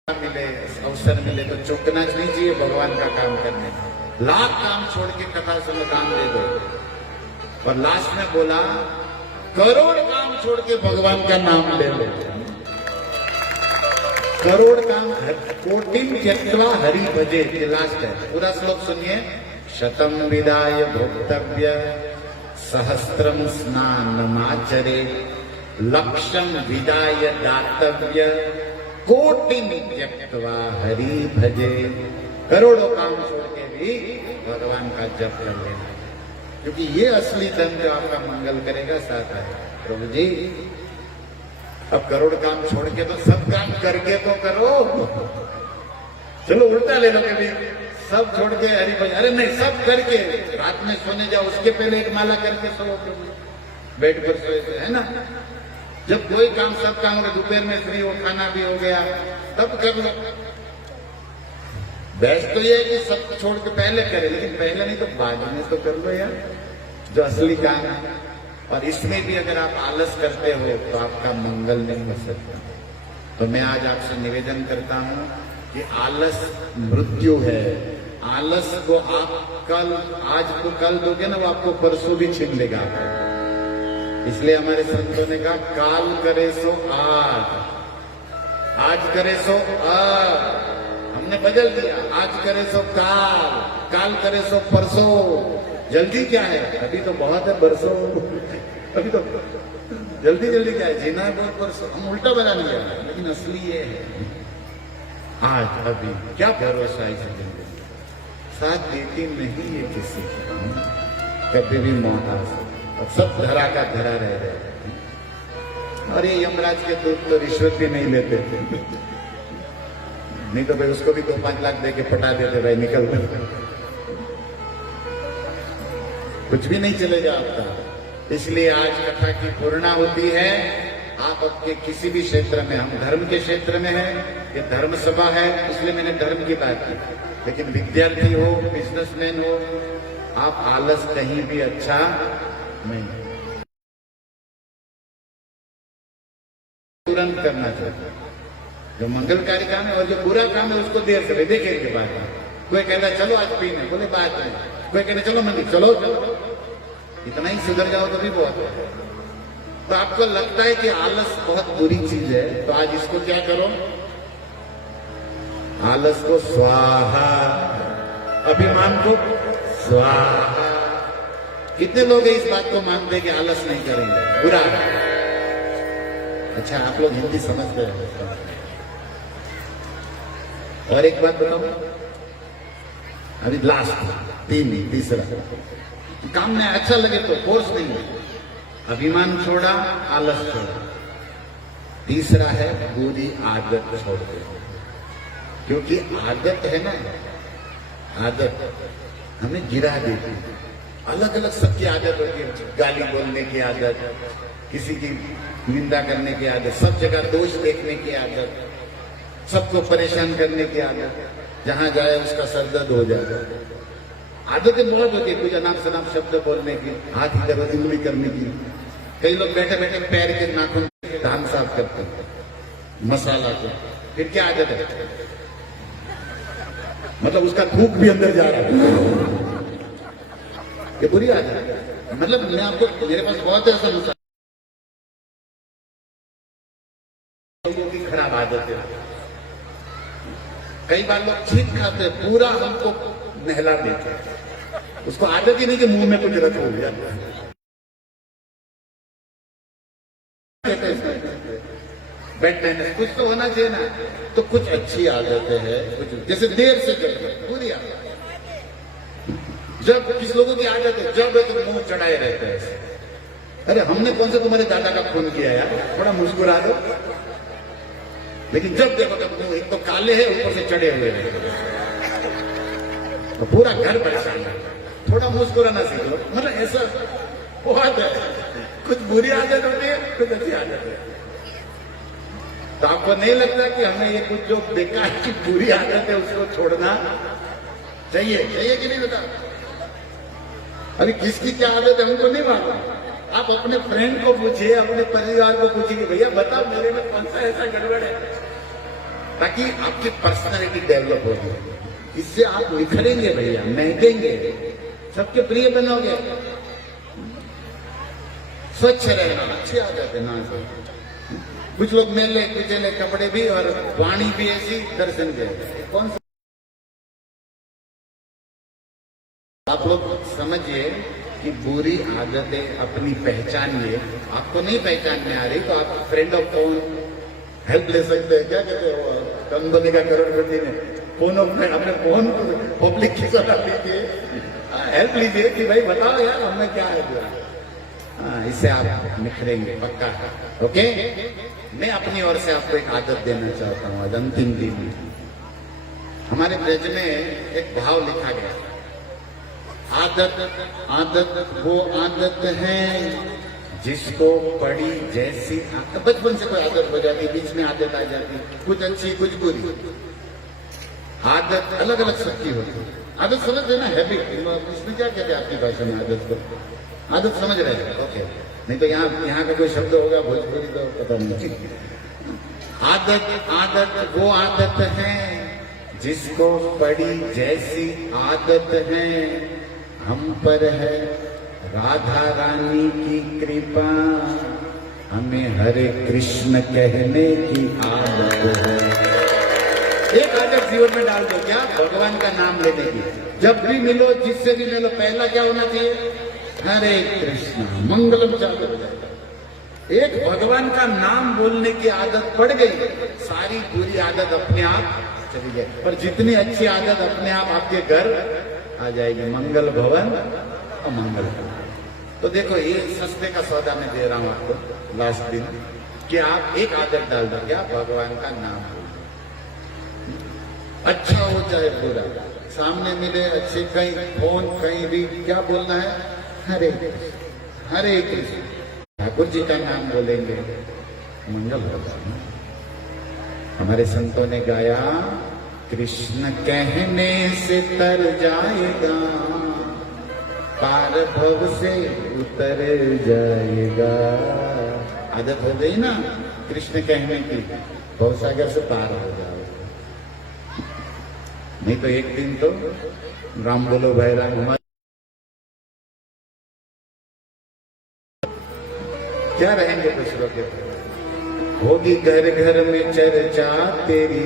मिले, अवसर मिले तो चौंकना नहीं चाहिए भगवान का काम करने। लाख काम छोड़ के कथा सुनो, काम दे दो। और लास्ट में बोला करोड़ काम छोड़ के भगवान का नाम ले लो। करोड़ काम, कोटिन त्यक्त्वा हरि भजे, ये लास्ट है। पूरा श्लोक सुनिए। शतम विदाय भोक्तव्य सहस्त्रम स्नानमाचरे लक्षम विदाय दातव्य कोटि त्यक्त्वा हरि भजे। करोड़ों काम छोड़ के भी भगवान का जप कर लेना, क्योंकि ये असली धन जो आपका मंगल करेगा साथ है। प्रभु जी अब करोड़ काम छोड़ के तो सब काम करके तो करो। चलो उल्टा ले लो कभी, सब छोड़ के हरि भजन, अरे नहीं सब करके रात में सोने जाओ उसके पहले एक माला करके सो, बेड पर सोए है ना। जब कोई काम सब काम होगा, दोपहर में फ्री हो, खाना भी हो गया, तब कर लो। बेस्ट तो ये है कि सब छोड़ के पहले करे, लेकिन पहले नहीं तो बाद में तो कर लो यार, जो असली काम है। और इसमें भी अगर आप आलस करते हो तो आपका मंगल नहीं हो सकता। तो मैं आज आपसे निवेदन करता हूं कि आलस मृत्यु है। आलस को आप कल, आज को कल दोगे ना, वो आपको परसों भी छीन लेगा। इसलिए हमारे संतों ने कहा काल करे सो आज करे सो आज। हमने बदल दिया, आज करे सो काल करे सो परसों। जल्दी क्या है, अभी तो बहुत है बरसों, अभी तो जल्दी क्या है, जीना है बहुत परसों। हम उल्टा बना लिया, लेकिन असली ये है आज अभी। क्या भरोसा है इस जिंदगी, साथ देती नहीं है किसी की, कभी भी मौत आ सकती, सब धरा का धरा रह रहे हैं। और ये यमराज के दूत तो रिश्वत भी नहीं लेते थे, नहीं तो भाई उसको भी 2-5 लाख दे के पटा देते, भाई निकल कुछ भी नहीं चलेगा आपका। इसलिए आज कथा की पूर्णा होती है। आप आपके किसी भी क्षेत्र में, हम धर्म के क्षेत्र में हैं, ये धर्म सभा है इसलिए मैंने धर्म की बात की, लेकिन विद्यार्थी हो, बिजनेसमैन हो, आप आलस कहीं भी अच्छा नहीं, तुरंत करना चाहिए जो मंगलकारी काम है। और जो बुरा काम है उसको देर से देखेंगे बाद में। कोई कहता है चलो आज पीने, बोले बाद में। कोई कहते चलो मंदिर, चलो इतना ही सुधर जाओ तो भी बहुत है। तो आपको लगता है कि आलस बहुत बुरी चीज है, तो आज इसको क्या करो, आलस को स्वाहा, अभिमान को स्वाहा। कितने लोग इस बात को मानते हैं कि आलस नहीं करेंगे, बुरा। अच्छा आप लोग हिंदी समझते हैं। और एक बात बताओ, अभी लास्ट तीसरा काम में अच्छा लगे तो फोर्स नहीं है, अभिमान छोड़ा, आलस छोड़ा। तीसरा है बुरी आदत छोड़ दे, क्योंकि आदत है ना, आदत हमें गिरा देती है। अलग अलग सबकी आदत होती है, गाली बोलने की आदत, किसी की निंदा करने की आदत, सब जगह दोष देखने की आदत, सबको परेशान करने की आदत, जहां जाए उसका सरदर्द हो जाए। आदतें बहुत होती है, कुछ अनाप शनाप शब्द बोलने की, हाथ इधर उंगली करने की। कई लोग बैठे बैठे पैर के नाखून धान साफ करते हैं, मसाला को, फिर क्या आदत है, मतलब उसका थूक भी अंदर जा रहा है, ये बुरी आदत है। मतलब मैं आपको, मेरे पास बहुत ऐसा मसाला लोगों की खराब आदत है। कई बार लोग छींक खाते, पूरा हमको नहला देते, उसको आदत ही नहीं कि मुंह में कुछ रख हो गया। बेड मैनर्स कुछ तो होना चाहिए ना। तो कुछ अच्छी आदतें हैं, कुछ जैसे देर से जगना, पूरी आदत। जब किस लोगों की आदत है, जब तो मुंह चढ़ाए रहते हैं। अरे हमने कौन सा तुम्हारे दादा का खून किया यार, थोड़ा मुस्कुरा दो। लेकिन जब देखो तब मुंह एक तो काले हैं, ऊपर से चढ़े हुए हैं, तो पूरा घर परेशान है। थोड़ा मुस्कुराना सीखो, मतलब ऐसा बहुत है। कुछ बुरी आदत होती है, कुछ अच्छी आदत है। तो आपको नहीं लगता कि हमें ये कुछ जो बेकार की बुरी आदत है उसको छोड़ना चाहिए कि नहीं? बता, अभी किसकी क्या आदत है हमको नहीं मालूम। आप अपने फ्रेंड को पूछिए, अपने परिवार को पूछिए कि भैया बताओ मेरे में कौन सा ऐसा गड़बड़ है, ताकि आपकी पर्सनैलिटी डेवलप होगी। इससे आप निखरेंगे भैया, महकेंगे, सबके प्रिय बनोगे। स्वच्छ रहना अच्छी आदत है ना। कुछ लोग मेले कुचेले कपड़े भी और वाणी भी ऐसी, दर्शन भी। कौन सा आप लोग समझिए कि बुरी आदतें अपनी पहचानिए। आपको नहीं पहचान में आ रही तो आप फ्रेंड ऑफ फोन हेल्प ले सकते हैं। क्या कहते हो कंपनी का करोड़पति ने फोन अपने फोन पब्लिक की सलाह लीजिए, हेल्प लीजिए कि भाई बताओ यार हमने क्या है बुरा। इससे आप निखरेंगे पक्का। ओके, मैं अपनी ओर से आपको एक आदत देना चाहता हूँ। आज अंतिम दिन हमारे ब्रज में एक भाव लिखा गया, आदत आदत वो आदत है जिसको पड़ी जैसी बचपन से कोई आदत हो जाती, बीच में आदत आ जाती, कुछ अच्छी कुछ बुरी। आदत अलग अलग सबकी होती है। आदत समझ रहे ना, हैबिट, इसमें क्या कहते हैं आपकी भाषा में आदत को? आदत समझ रहे हैं? ओके, नहीं तो यहाँ का कोई शब्द होगा भोजपुरी तो पता नहीं। आदत आदत वो आदत है जिसको पड़ी जैसी आदत है, हम पर है राधा रानी की कृपा, हमें हरे कृष्ण कहने की आदत है। एक आदत जीवन में डाल दो, क्या? भगवान का नाम लेने की। जब भी मिलो, जिससे भी मिलो, पहला क्या होना चाहिए? हरे कृष्ण, मंगलम चालू हो जाएगा। एक भगवान का नाम बोलने की आदत पड़ गई, सारी बुरी आदत अपने आप चली जाए। और जितनी अच्छी आदत अपने आप आपके घर आ जाएगी। मंगल भवन और मंगल भवन। तो देखो, ये सस्ते का सौदा मैं दे रहा हूं आपको लास्ट दिन, कि आप एक आदत डाल दो, क्या? भगवान का नाम बोलो। अच्छा हो चाहे बुरा, सामने मिले अच्छे, कहीं फोन कहीं भी, क्या बोलना है? हरे कृष्ण, हरे कृष्ण। ठाकुर जी का नाम बोलेंगे, मंगल होगा। हमारे संतों ने गाया, कृष्ण कहने से तर जाएगा, पार भव से उतर जाएगा। आदत हो गई ना कृष्ण कहने की, भवसागर से पार हो जाओगे। नहीं तो एक दिन तो राम बोलो भाई राम, हमारे क्या रहेंगे दूसरों के? होगी घर घर में चर्चा तेरी,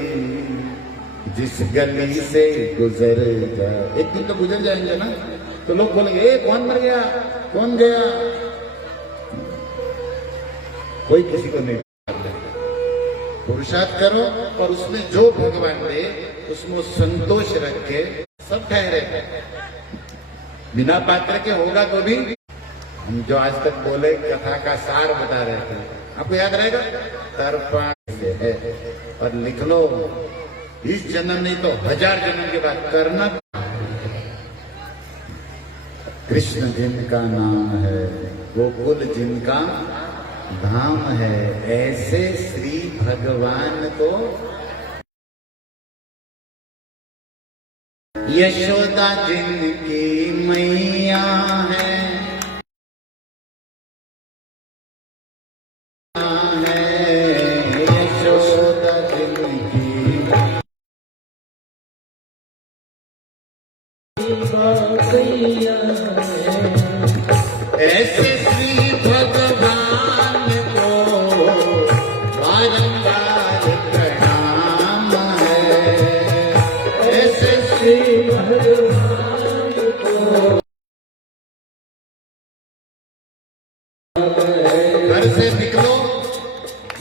जिस गली से गुजर जा। एक दिन तो गुजर जाएंगे ना, तो लोग बोलेंगे, ए कौन मर गया, कौन गया? कोई किसी को नहीं। पुरुषार्थ करो और उसमें जो भगवान दे उसमें संतोष रख के सब ठहरे। बिना पात्र के होगा तो भी। हम जो आज तक बोले, कथा का सार बता रहे थे, आपको याद रहेगा? तर्पण से है, और लिख लो, इस जन्म नहीं तो 1000 जन्म के बाद करना। कृष्ण जिनका नाम है, गोकुल जिनका धाम है, ऐसे श्री भगवान को यशोदा जिनकी मैया है, यशोदा जिनकी मैया है, ऐसे श्री भगवान को बारंबार प्रणाम है, ऐसे श्री भगवान को। घर से निकलो,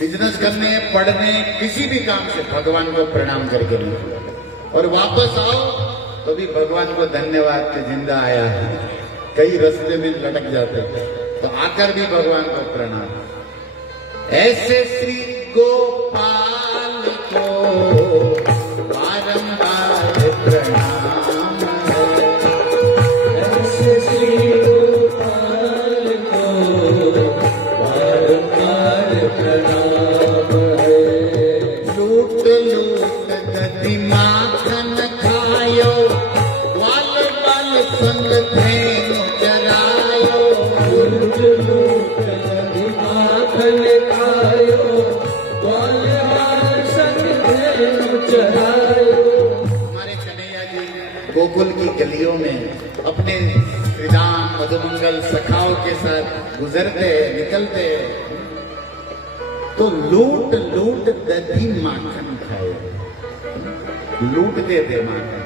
बिजनेस करने, पढ़ने, किसी भी काम से भगवान को प्रणाम करके निकलो, और वापस आओ तो भी भगवान को धन्यवाद के जिंदा आया है। कई रास्ते में लटक जाते थे, तो आकर भी भगवान को प्रणाम। ऐसे श्री गोपाल को बारंबार प्रणाम है, ऐसे श्री गोपाल को बारंबार प्रणाम है। लूट लूट गति माखन खायो, ग्वाल बाल संग धेनु चरायो, लूट लूट गति माखन खायो, ग्वाल बाल संग धेनु चरायो। हमारे कन्हैया जी गोकुल की गलियों में अपने श्रीराम मधुमंगल सखाओं के साथ गुजरते निकलते, तो लूट लूट दधी माखन खाए, लूटते थे माखन।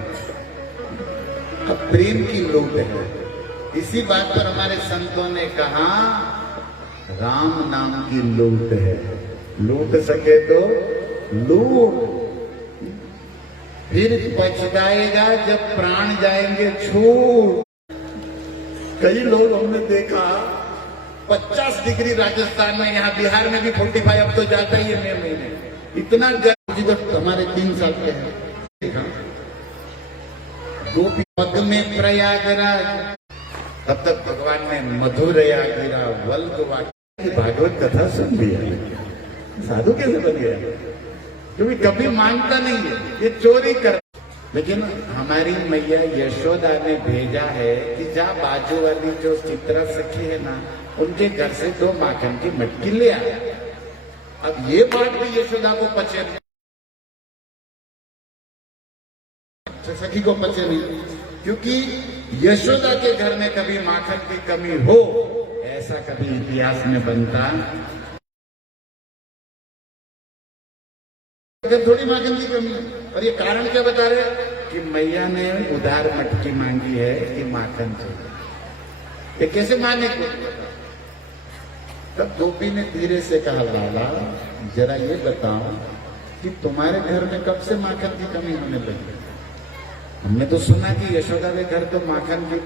अब प्रेम की लूट है। इसी बात पर हमारे संतों ने कहा राम नाम की लूट है, लूट सके तो लूट, फिर पछताएगा जब प्राण जाएंगे छूट। कई लोग हमने देखा 50 डिग्री राजस्थान में, यहाँ बिहार में भी 45 अब तो जाता ही है मई महीने, इतना गर्म। जब हमारे 3 साल के हैं देखा गोपी पग में प्रयागराज, तब तक भगवान ने मधुरया गिरा वल्गवा। भागवत कथा सुन लिया, साधु कैसे बन गया? क्योंकि कभी मांगता नहीं है, ये चोरी कर। लेकिन हमारी मैया यशोदा ने भेजा है कि जा बाजू वाली जो चित्रा सखी है ना, उनके घर से 2 माखन की मटकी ले आ। अब ये बात भी यशोदा को पचे नहीं, सखी को पचे नहीं, क्योंकि यशोदा के घर में कभी माखन की कमी हो ऐसा कभी इतिहास में बनता थोड़ी माखन की कमी है। और ये कारण क्या बता रहे कि मैया ने उधार मटकी मांगी है कि माखन चाहिए। ये कैसे माने को? तब गोपी ने धीरे से कहा लाला जरा ये बताओ कि तुम्हारे घर में कब से माखन की कमी होने लगी? हमने तो सुना कि यशोदा के घर तो माखन की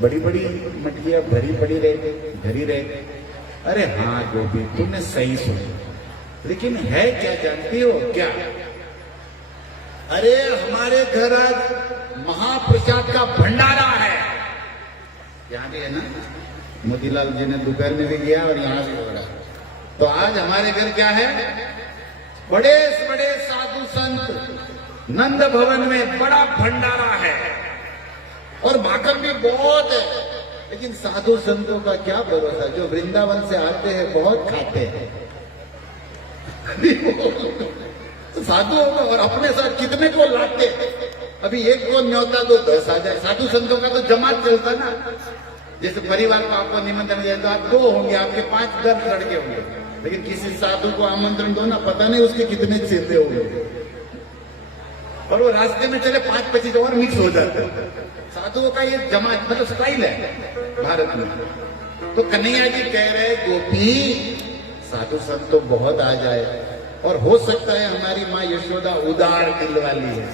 बड़ी बड़ी मटकियां भरी पड़ी रहे। अरे हाँ गोपी तुमने सही सुना, लेकिन है क्या जानती हो क्या? अरे हमारे घर आज महाप्रसाद का भंडारा है। यहाँ भी है ना, मोतीलाल जी ने दोपहर में भी किया और यहाँ भी बोला। तो आज हमारे घर क्या है? बड़े से बड़े साधु संत नंद भवन में बड़ा भंडारा है और माखन भी बहुत है। लेकिन साधु संतों का क्या भरोसा, जो वृंदावन से आते हैं बहुत खाते हैं। साधुओं को और अपने साथ कितने को लाते। अभी एक को न्योता दो 10 आ जाए। साधु संतों का तो जमात चलता ना, जैसे परिवार को आपको निमंत्रण दिया तो आप 2 होंगे, आपके 5-10 लड़के होंगे। लेकिन किसी साधु को आमंत्रण दो ना, पता नहीं उसके कितने चेते होंगे, और वो रास्ते में चले 5-25 और मिक्स हो जाते हैं। साधुओं का ये जमात मतलब स्टाइल है भारत में। तो कन्हैया जी कह रहे गोपी साधु संत तो बहुत आ जाए, और हो सकता है हमारी माँ यशोदा उदार दिल वाली है,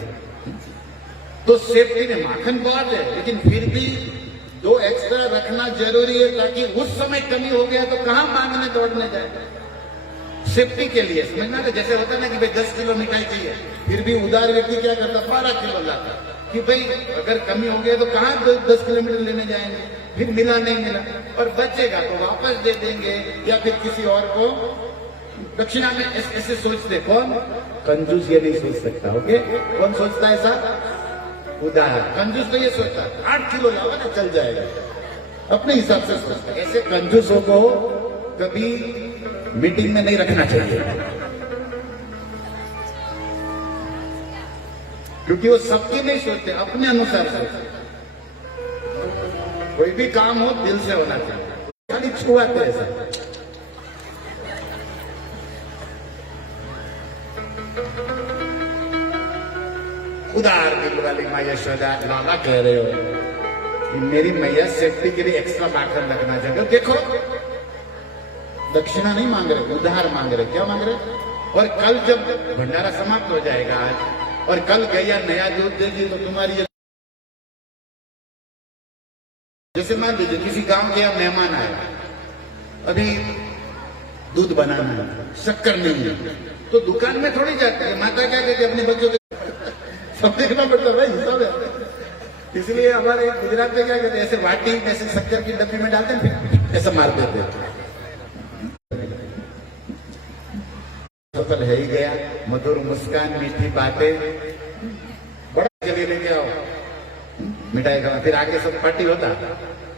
तो सेफ्टी में माखन बहुत है, लेकिन फिर भी 2 एक्स्ट्रा रखना जरूरी है, ताकि उस समय कमी हो गया तो कहां मांगने दौड़ने जाए। सेफ्टी के लिए समझना, जैसे होता है ना कि भाई 10 किलो मिठाई चाहिए, फिर भी उदार व्यक्ति क्या करता 12 किलो लाता, कि भाई अगर कमी हो गया तो कहां 10 किलोमीटर लेने जाएंगे, फिर मिला नहीं मिला, और बचेगा तो वापस दे देंगे या फिर किसी और को दक्षिणा में। ऐसे सोचते कौन? कंजूस ये नहीं सोच सकता। ओके, कौन सोचता है ऐसा? उदार। कंजूस तो ये सोचता 8 किलो लावा ना चल जाएगा, अपने हिसाब से सोचता। ऐसे कंजूसों को कभी मीटिंग में नहीं रखना चाहिए, क्योंकि वो सबकी नहीं सोचते, अपने अनुसार सोचते। कोई भी काम हो दिल से होना चाहिए, खाली छुआते ऐसा। उदार दिल वाली माँ यशोदा लाला कह रहे हो कि मेरी मैया सेफ्टी के लिए एक्स्ट्रा माखन रखना चाहिए। देखो दक्षिणा नहीं मांग रहे, उधार मांग रहे। क्या मांग रहे? और कल जब भंडारा समाप्त हो जाएगा आज, और कल गैया नया दूध देगी, तो तुम्हारी जैसे मान लीजिए किसी गांव के यहाँ मेहमान आया, अभी दूध बनाना है, शक्कर नहीं है, तो दुकान में थोड़ी जाते हैं। माता क्या कहती है अपने बच्चों के सब देखना पड़ता है, हिसाब है। इसलिए हमारे गुजरात में क्या कहते हैं, ऐसे वाटी ऐसे शक्कर की डब्बी में डालते हैं, फिर ऐसा मार देते हैं। सफल है ही गया, मधुर मुस्कान मीठी बातें, बड़ा चलिए लेके आओ मिठाई खाना, फिर आगे सब पार्टी होता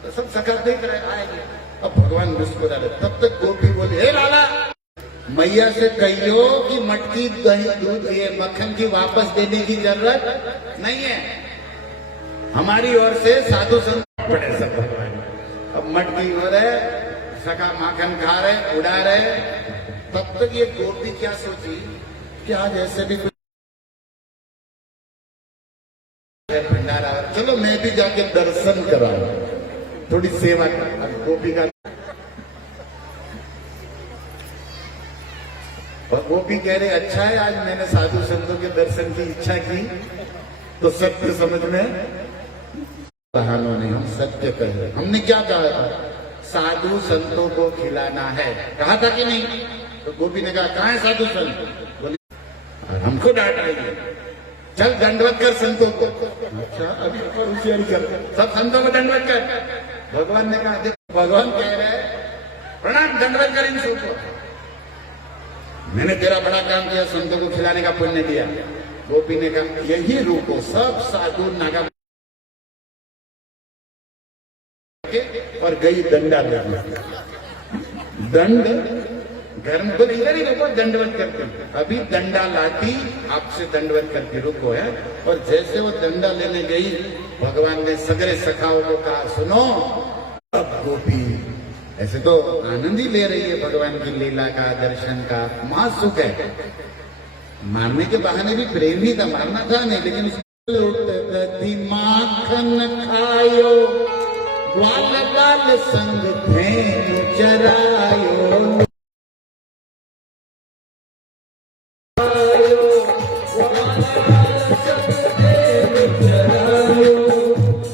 तो सब सखा देख रहे आएंगे। अब भगवान मुस्कुरा रहे, तब तक गोपी बोले हे लाला मैया से कहियो कि मटकी दही दूध ये मक्खन की वापस देने की जरूरत नहीं है, हमारी ओर से साधु संत पड़े सब। अब मटकी हो रहे, सखा माखन खा रहे, उड़ा रहे। तब तक ये गोपी क्या सोची कि आज ऐसे भी कुछ भंडारा चलो मैं भी जाके दर्शन कराऊं, थोड़ी सेवा कर। गोपी का और गोपी कह रहे अच्छा है आज मैंने साधु संतों के दर्शन की इच्छा की तो सत्य समझ में बहानों ने हम सत्य कह रहे। हमने क्या कहा था? साधु संतों को खिलाना है, कहा था कि नहीं? तो गोपी ने कहा कहाँ है साधु संत? बोले हमको डांट रही है, चल दंडवत कर संतों को। अच्छा अभी होशियारी कर, सब संतों को दंडवत कर। भगवान ने कहा देखो भगवान कह रहे हैं प्रणाम दंडवत कर इन सबको, मैंने तेरा बड़ा काम किया, संतों को खिलाने का पुण्य दिया। गोपी ने कहा यही रूपो सब साधु नागा और गई डंडा लेने। दंड घर में बोले इधर ही रुको दंडवत करके, अभी डंडा लाती आपसे दंडवत करके रुको है। और जैसे वो डंडा लेने गई भगवान ने सगरे सखाओं को कहा सुनो, अब गोपी ऐसे तो आनंद ही ले रही है भगवान की लीला का, दर्शन का, महासुख है। मारने के बहाने भी प्रेम ही था, मारना था नहीं, लेकिन लुटती माखन खायो ग्वाल बाल संग धेनु चरायो।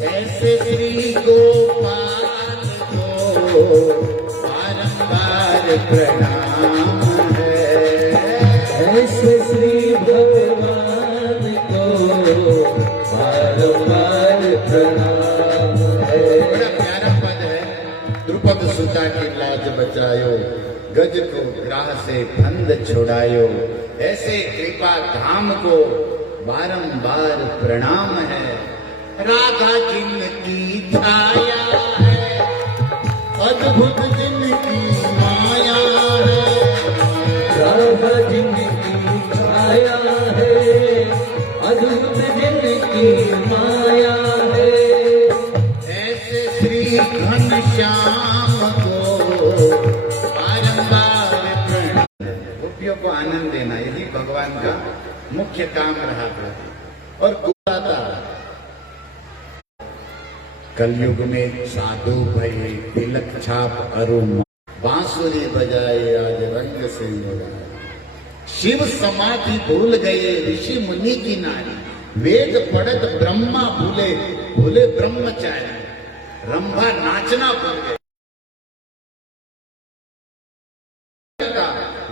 ऐसे श्री गोपाल को बारंबार प्रणाम है, ऐसे श्री भगवान को बारंबार प्रणाम है। बड़ा प्यारा पद है। द्रुपद सुता की लाज बचायो, गज को ग्राह से फंद छुड़ायो, ऐसे कृपा धाम को बारंबार प्रणाम है। राधा जिनकी छाया है, अद्भुत जिनकी माया है, राधा जिनकी छाया है, अद्भुत जिनकी माया है। ऐसे श्री घनश्याम को बारंबार प्रणाम। गोपियों को आनंद देना यही भगवान का मुख्य काम रहा था। और गुस्सा था कलयुग में साधु भई तिलक छाप अरु बांसुरी बजाए आज रंग से लगाए। शिव समाधि भूल गए ऋषि मुनि की नारी, वेद पढ़त ब्रह्मा भूले भूले ब्रह्मचारी। रंभा नाचना भूल गए,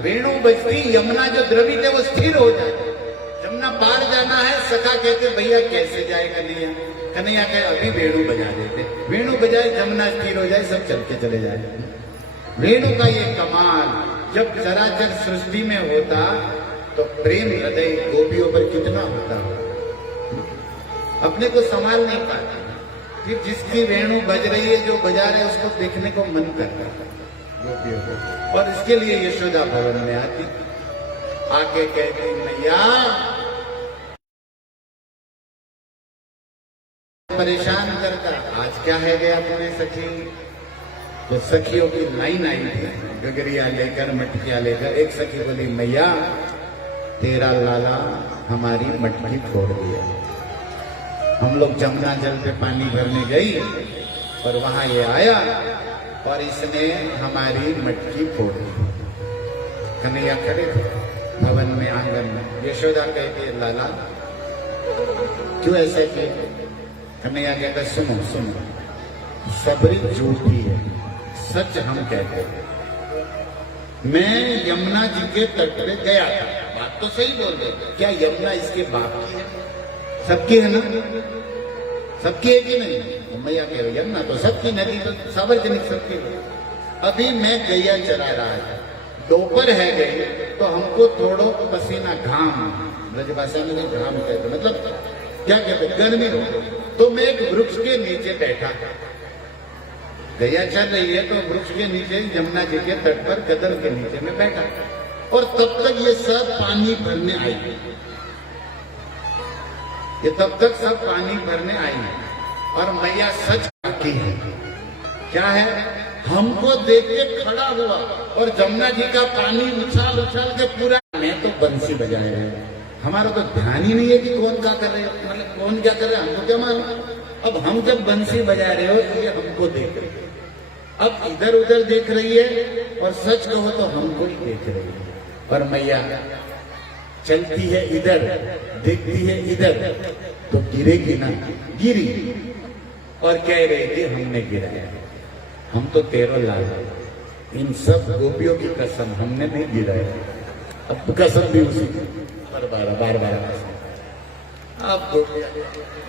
वेणु बजती यमुना जो द्रवित है वो स्थिर हो जाए। यमुना पार जाना है, सखा कहते भैया कैसे जाए कन्हैया? कन्हैया कहे अभी वेणु बजा देते, वेणु बजाए यमुना स्थिर हो जाए, सब चल के चले जाए। वेणु का ये कमाल जब चराचर सृष्टि में होता तो प्रेम हृदय गोपियों पर कितना होता हो, अपने को संभाल नहीं पाते। फिर जिसकी वेणु बज रही है, जो बजा रहे उसको देखने को मन करता है गोपियों को। और इसके लिए यशोदा भवन में आती, आके कहती मैया परेशान करता, आज क्या है गया तुम्हें सखी? तो सखियों की लाइन आई थी, गगरिया लेकर मटकिया लेकर। एक सखी बोली मैया तेरा लाला हमारी मटकी फोड़ दिया। हम लोग जमुना जल पे पानी भरने गई और वहां ये आया और इसने हमारी मटकी फोड़ दी। कन्हैया खड़े थे भवन में, आंगन में। यशोदा कहती है लाला क्यों ऐसा किया? कन्हैया कहता सुनो सुनो, सबरी झूठी है, सच हम कहते हैं। मैं यमुना जी के तट पे गया था, बात तो सही बोल रहे, क्या यमुना इसके बाप की है? सबकी है ना, सबकी है कि नहीं? मैया कह रही यमुना तो सबकी नदी, तो सार्वजनिक सबकी। अभी मैं गैया चरा रहा था, दोपहर है गई, तो हमको थोड़ो पसीना घाम, ब्रजभाषा में घाम कहते, मतलब क्या कहते गर्मी हो। तो मैं एक वृक्ष के नीचे बैठा, गैया चल रही है तो वृक्ष के नीचे यमुना जी के तट पर कदम के नीचे में बैठा, और तब तक ये सब पानी भरने आई, ये तब तक सब पानी भरने आई। और मैया सच कहती है, क्या है? हमको देख के खड़ा हुआ और जमुना जी का पानी उछाल उछाल के पूरा, मैं तो बंसी बजाए रहे, हमारा तो ध्यान ही नहीं है कि कौन क्या कर रहे हो, मतलब कौन क्या कर रहे हैं हमको क्या मालूम। अब हम जब बंसी बजा रहे हो तो ये हमको देख रही है, अब इधर उधर देख रही है, और सच कहो तो हमको ही देख रही है। और मैया चलती है इधर, देखती है इधर, तो गिरेगी ना, गिरी, और कह रही थी हमने गिराया, हम तो तेरो लाल, इन सब गोपियों की कसम हमने नहीं गिराया। अब कसम भी उसी की, बार बार कसम। अब गोपियां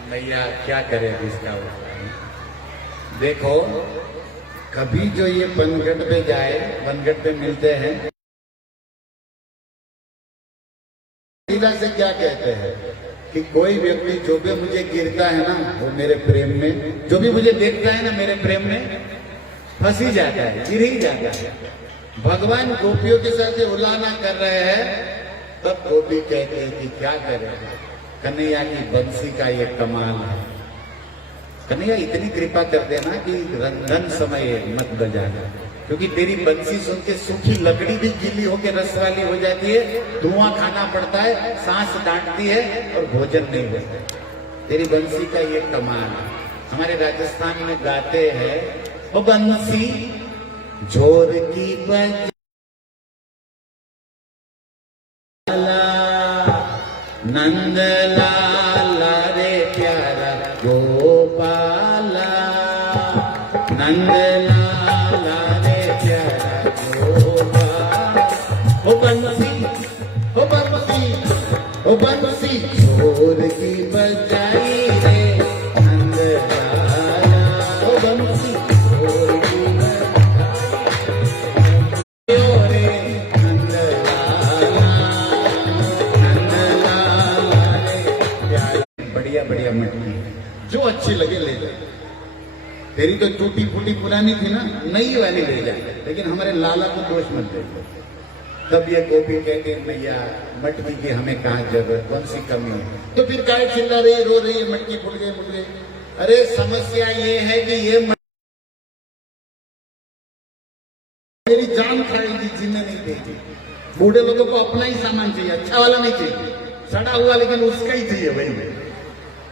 मैया क्या करे इसका उपाय। देखो कभी जो ये बनगढ़ पे जाए, बनगढ़ पे मिलते हैं, लीला से क्या कहते हैं कि कोई व्यक्ति जो भी मुझे गिरता है ना, वो मेरे प्रेम में, जो भी मुझे देखता है ना मेरे प्रेम में फंस ही जाता है, गिर ही जाता है। भगवान गोपियों के साथ ये उलाना कर रहे हैं, तब गोपी कहते हैं कि क्या करें, कन्हैया की बंसी का ये कमाल है, कन्हैया इतनी कृपा कर देना कि रंधन समय मत बजाना, क्योंकि तेरी बंसी सुन के सूखी लकड़ी भी गीली होकर रस वाली हो जाती है, धुआं खाना पड़ता है, सांस डांटती है और भोजन नहीं होता। तेरी बंसी का ये कमाल है। हमारे राजस्थान में गाते हैं, ओ बंसी जोर की बजा नंद लाला रे प्यारा गोपाला, नंद लाला रे प्यारा गोपाला। ओ बंसी, ओ बंसी, ओ बंसी जोर की बजाई रे नंद लाला, ओ बंसी जोर की बढ़िया मटकी जो अच्छी लगे ले जाए। तेरी तो टूटी फूटी पुरानी थी ना, नई वाली ले जाए, लेकिन हमारे लाला को दोष मत दे। तब ये गोपी कहते हैं मैया मटकी की हमें कहाँ जरूरत, कौन सी कमी है, तो फिर काय चिल्ला रही, रो रही है, मटकी फूट गई फूट गई। अरे समस्या ये है कि ये मेरी जान खाएगी, जीने नहीं देगी। बूढ़े लोगों को अपना ही सामान चाहिए, अच्छा वाला नहीं चाहिए, सड़ा हुआ लेकिन उसका ही चाहिए भाई।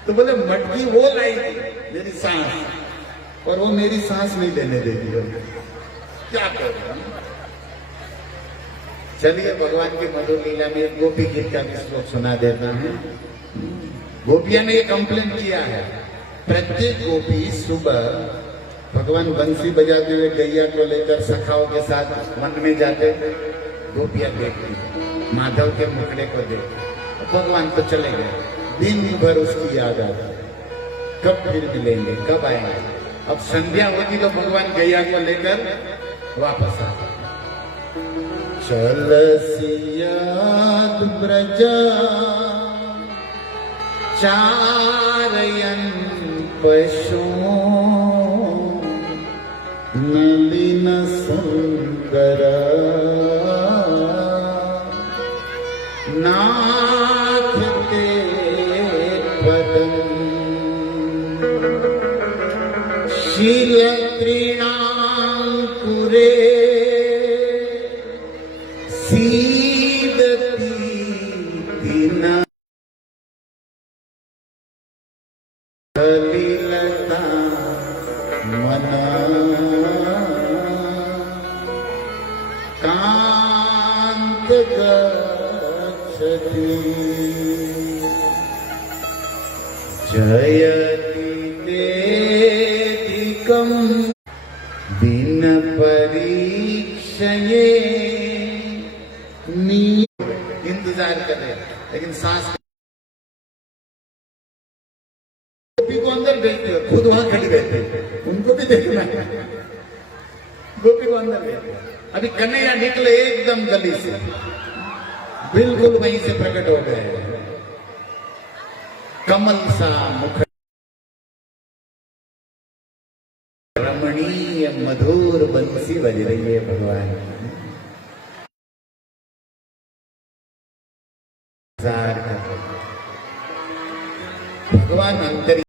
तो बोले मटकी वो लाई थी मेरी सांस, और वो मेरी सांस नहीं लेने देगी, क्या करूं। चलिए भगवान की मधुर लीला में एक गोपी गीत का भी श्लोक सुना देता हूं। गोपियां ने ये कंप्लेन किया है, प्रत्येक गोपी सुबह भगवान बंसी बजाते हुए गैया को लेकर सखाओं के साथ वन में जाते, गोपियां देखती, माधव के मुखड़े को देखती, भगवान तो चले गए, दिन भर उसकी याद आती, कब फिर मिलेंगे, कब आएंगे। अब संध्या होती तो भगवान गैया को लेकर वापस आते। चल सियाद ब्रजा चारयन पशु नलिन सुंदर नाथ के पदम शील त्रिणांकुरे सीदती दिन कलिलता मना कांत गच्छति जयति तेधिकं दिन परीक्षये इंतजार कर रहे, लेकिन सांस गोपी को अंदर भेजते हो, खुद वहां खड़ी रहते, उनको भी देखना है। गोपी को अंदर भेजते, अभी कन्हैया निकले एकदम गली से, बिल्कुल वहीं से प्रकट हो गए, कमल सा मुख, रमणीय मधुर बंसी बज रही है भगवान। भगवान अंतरी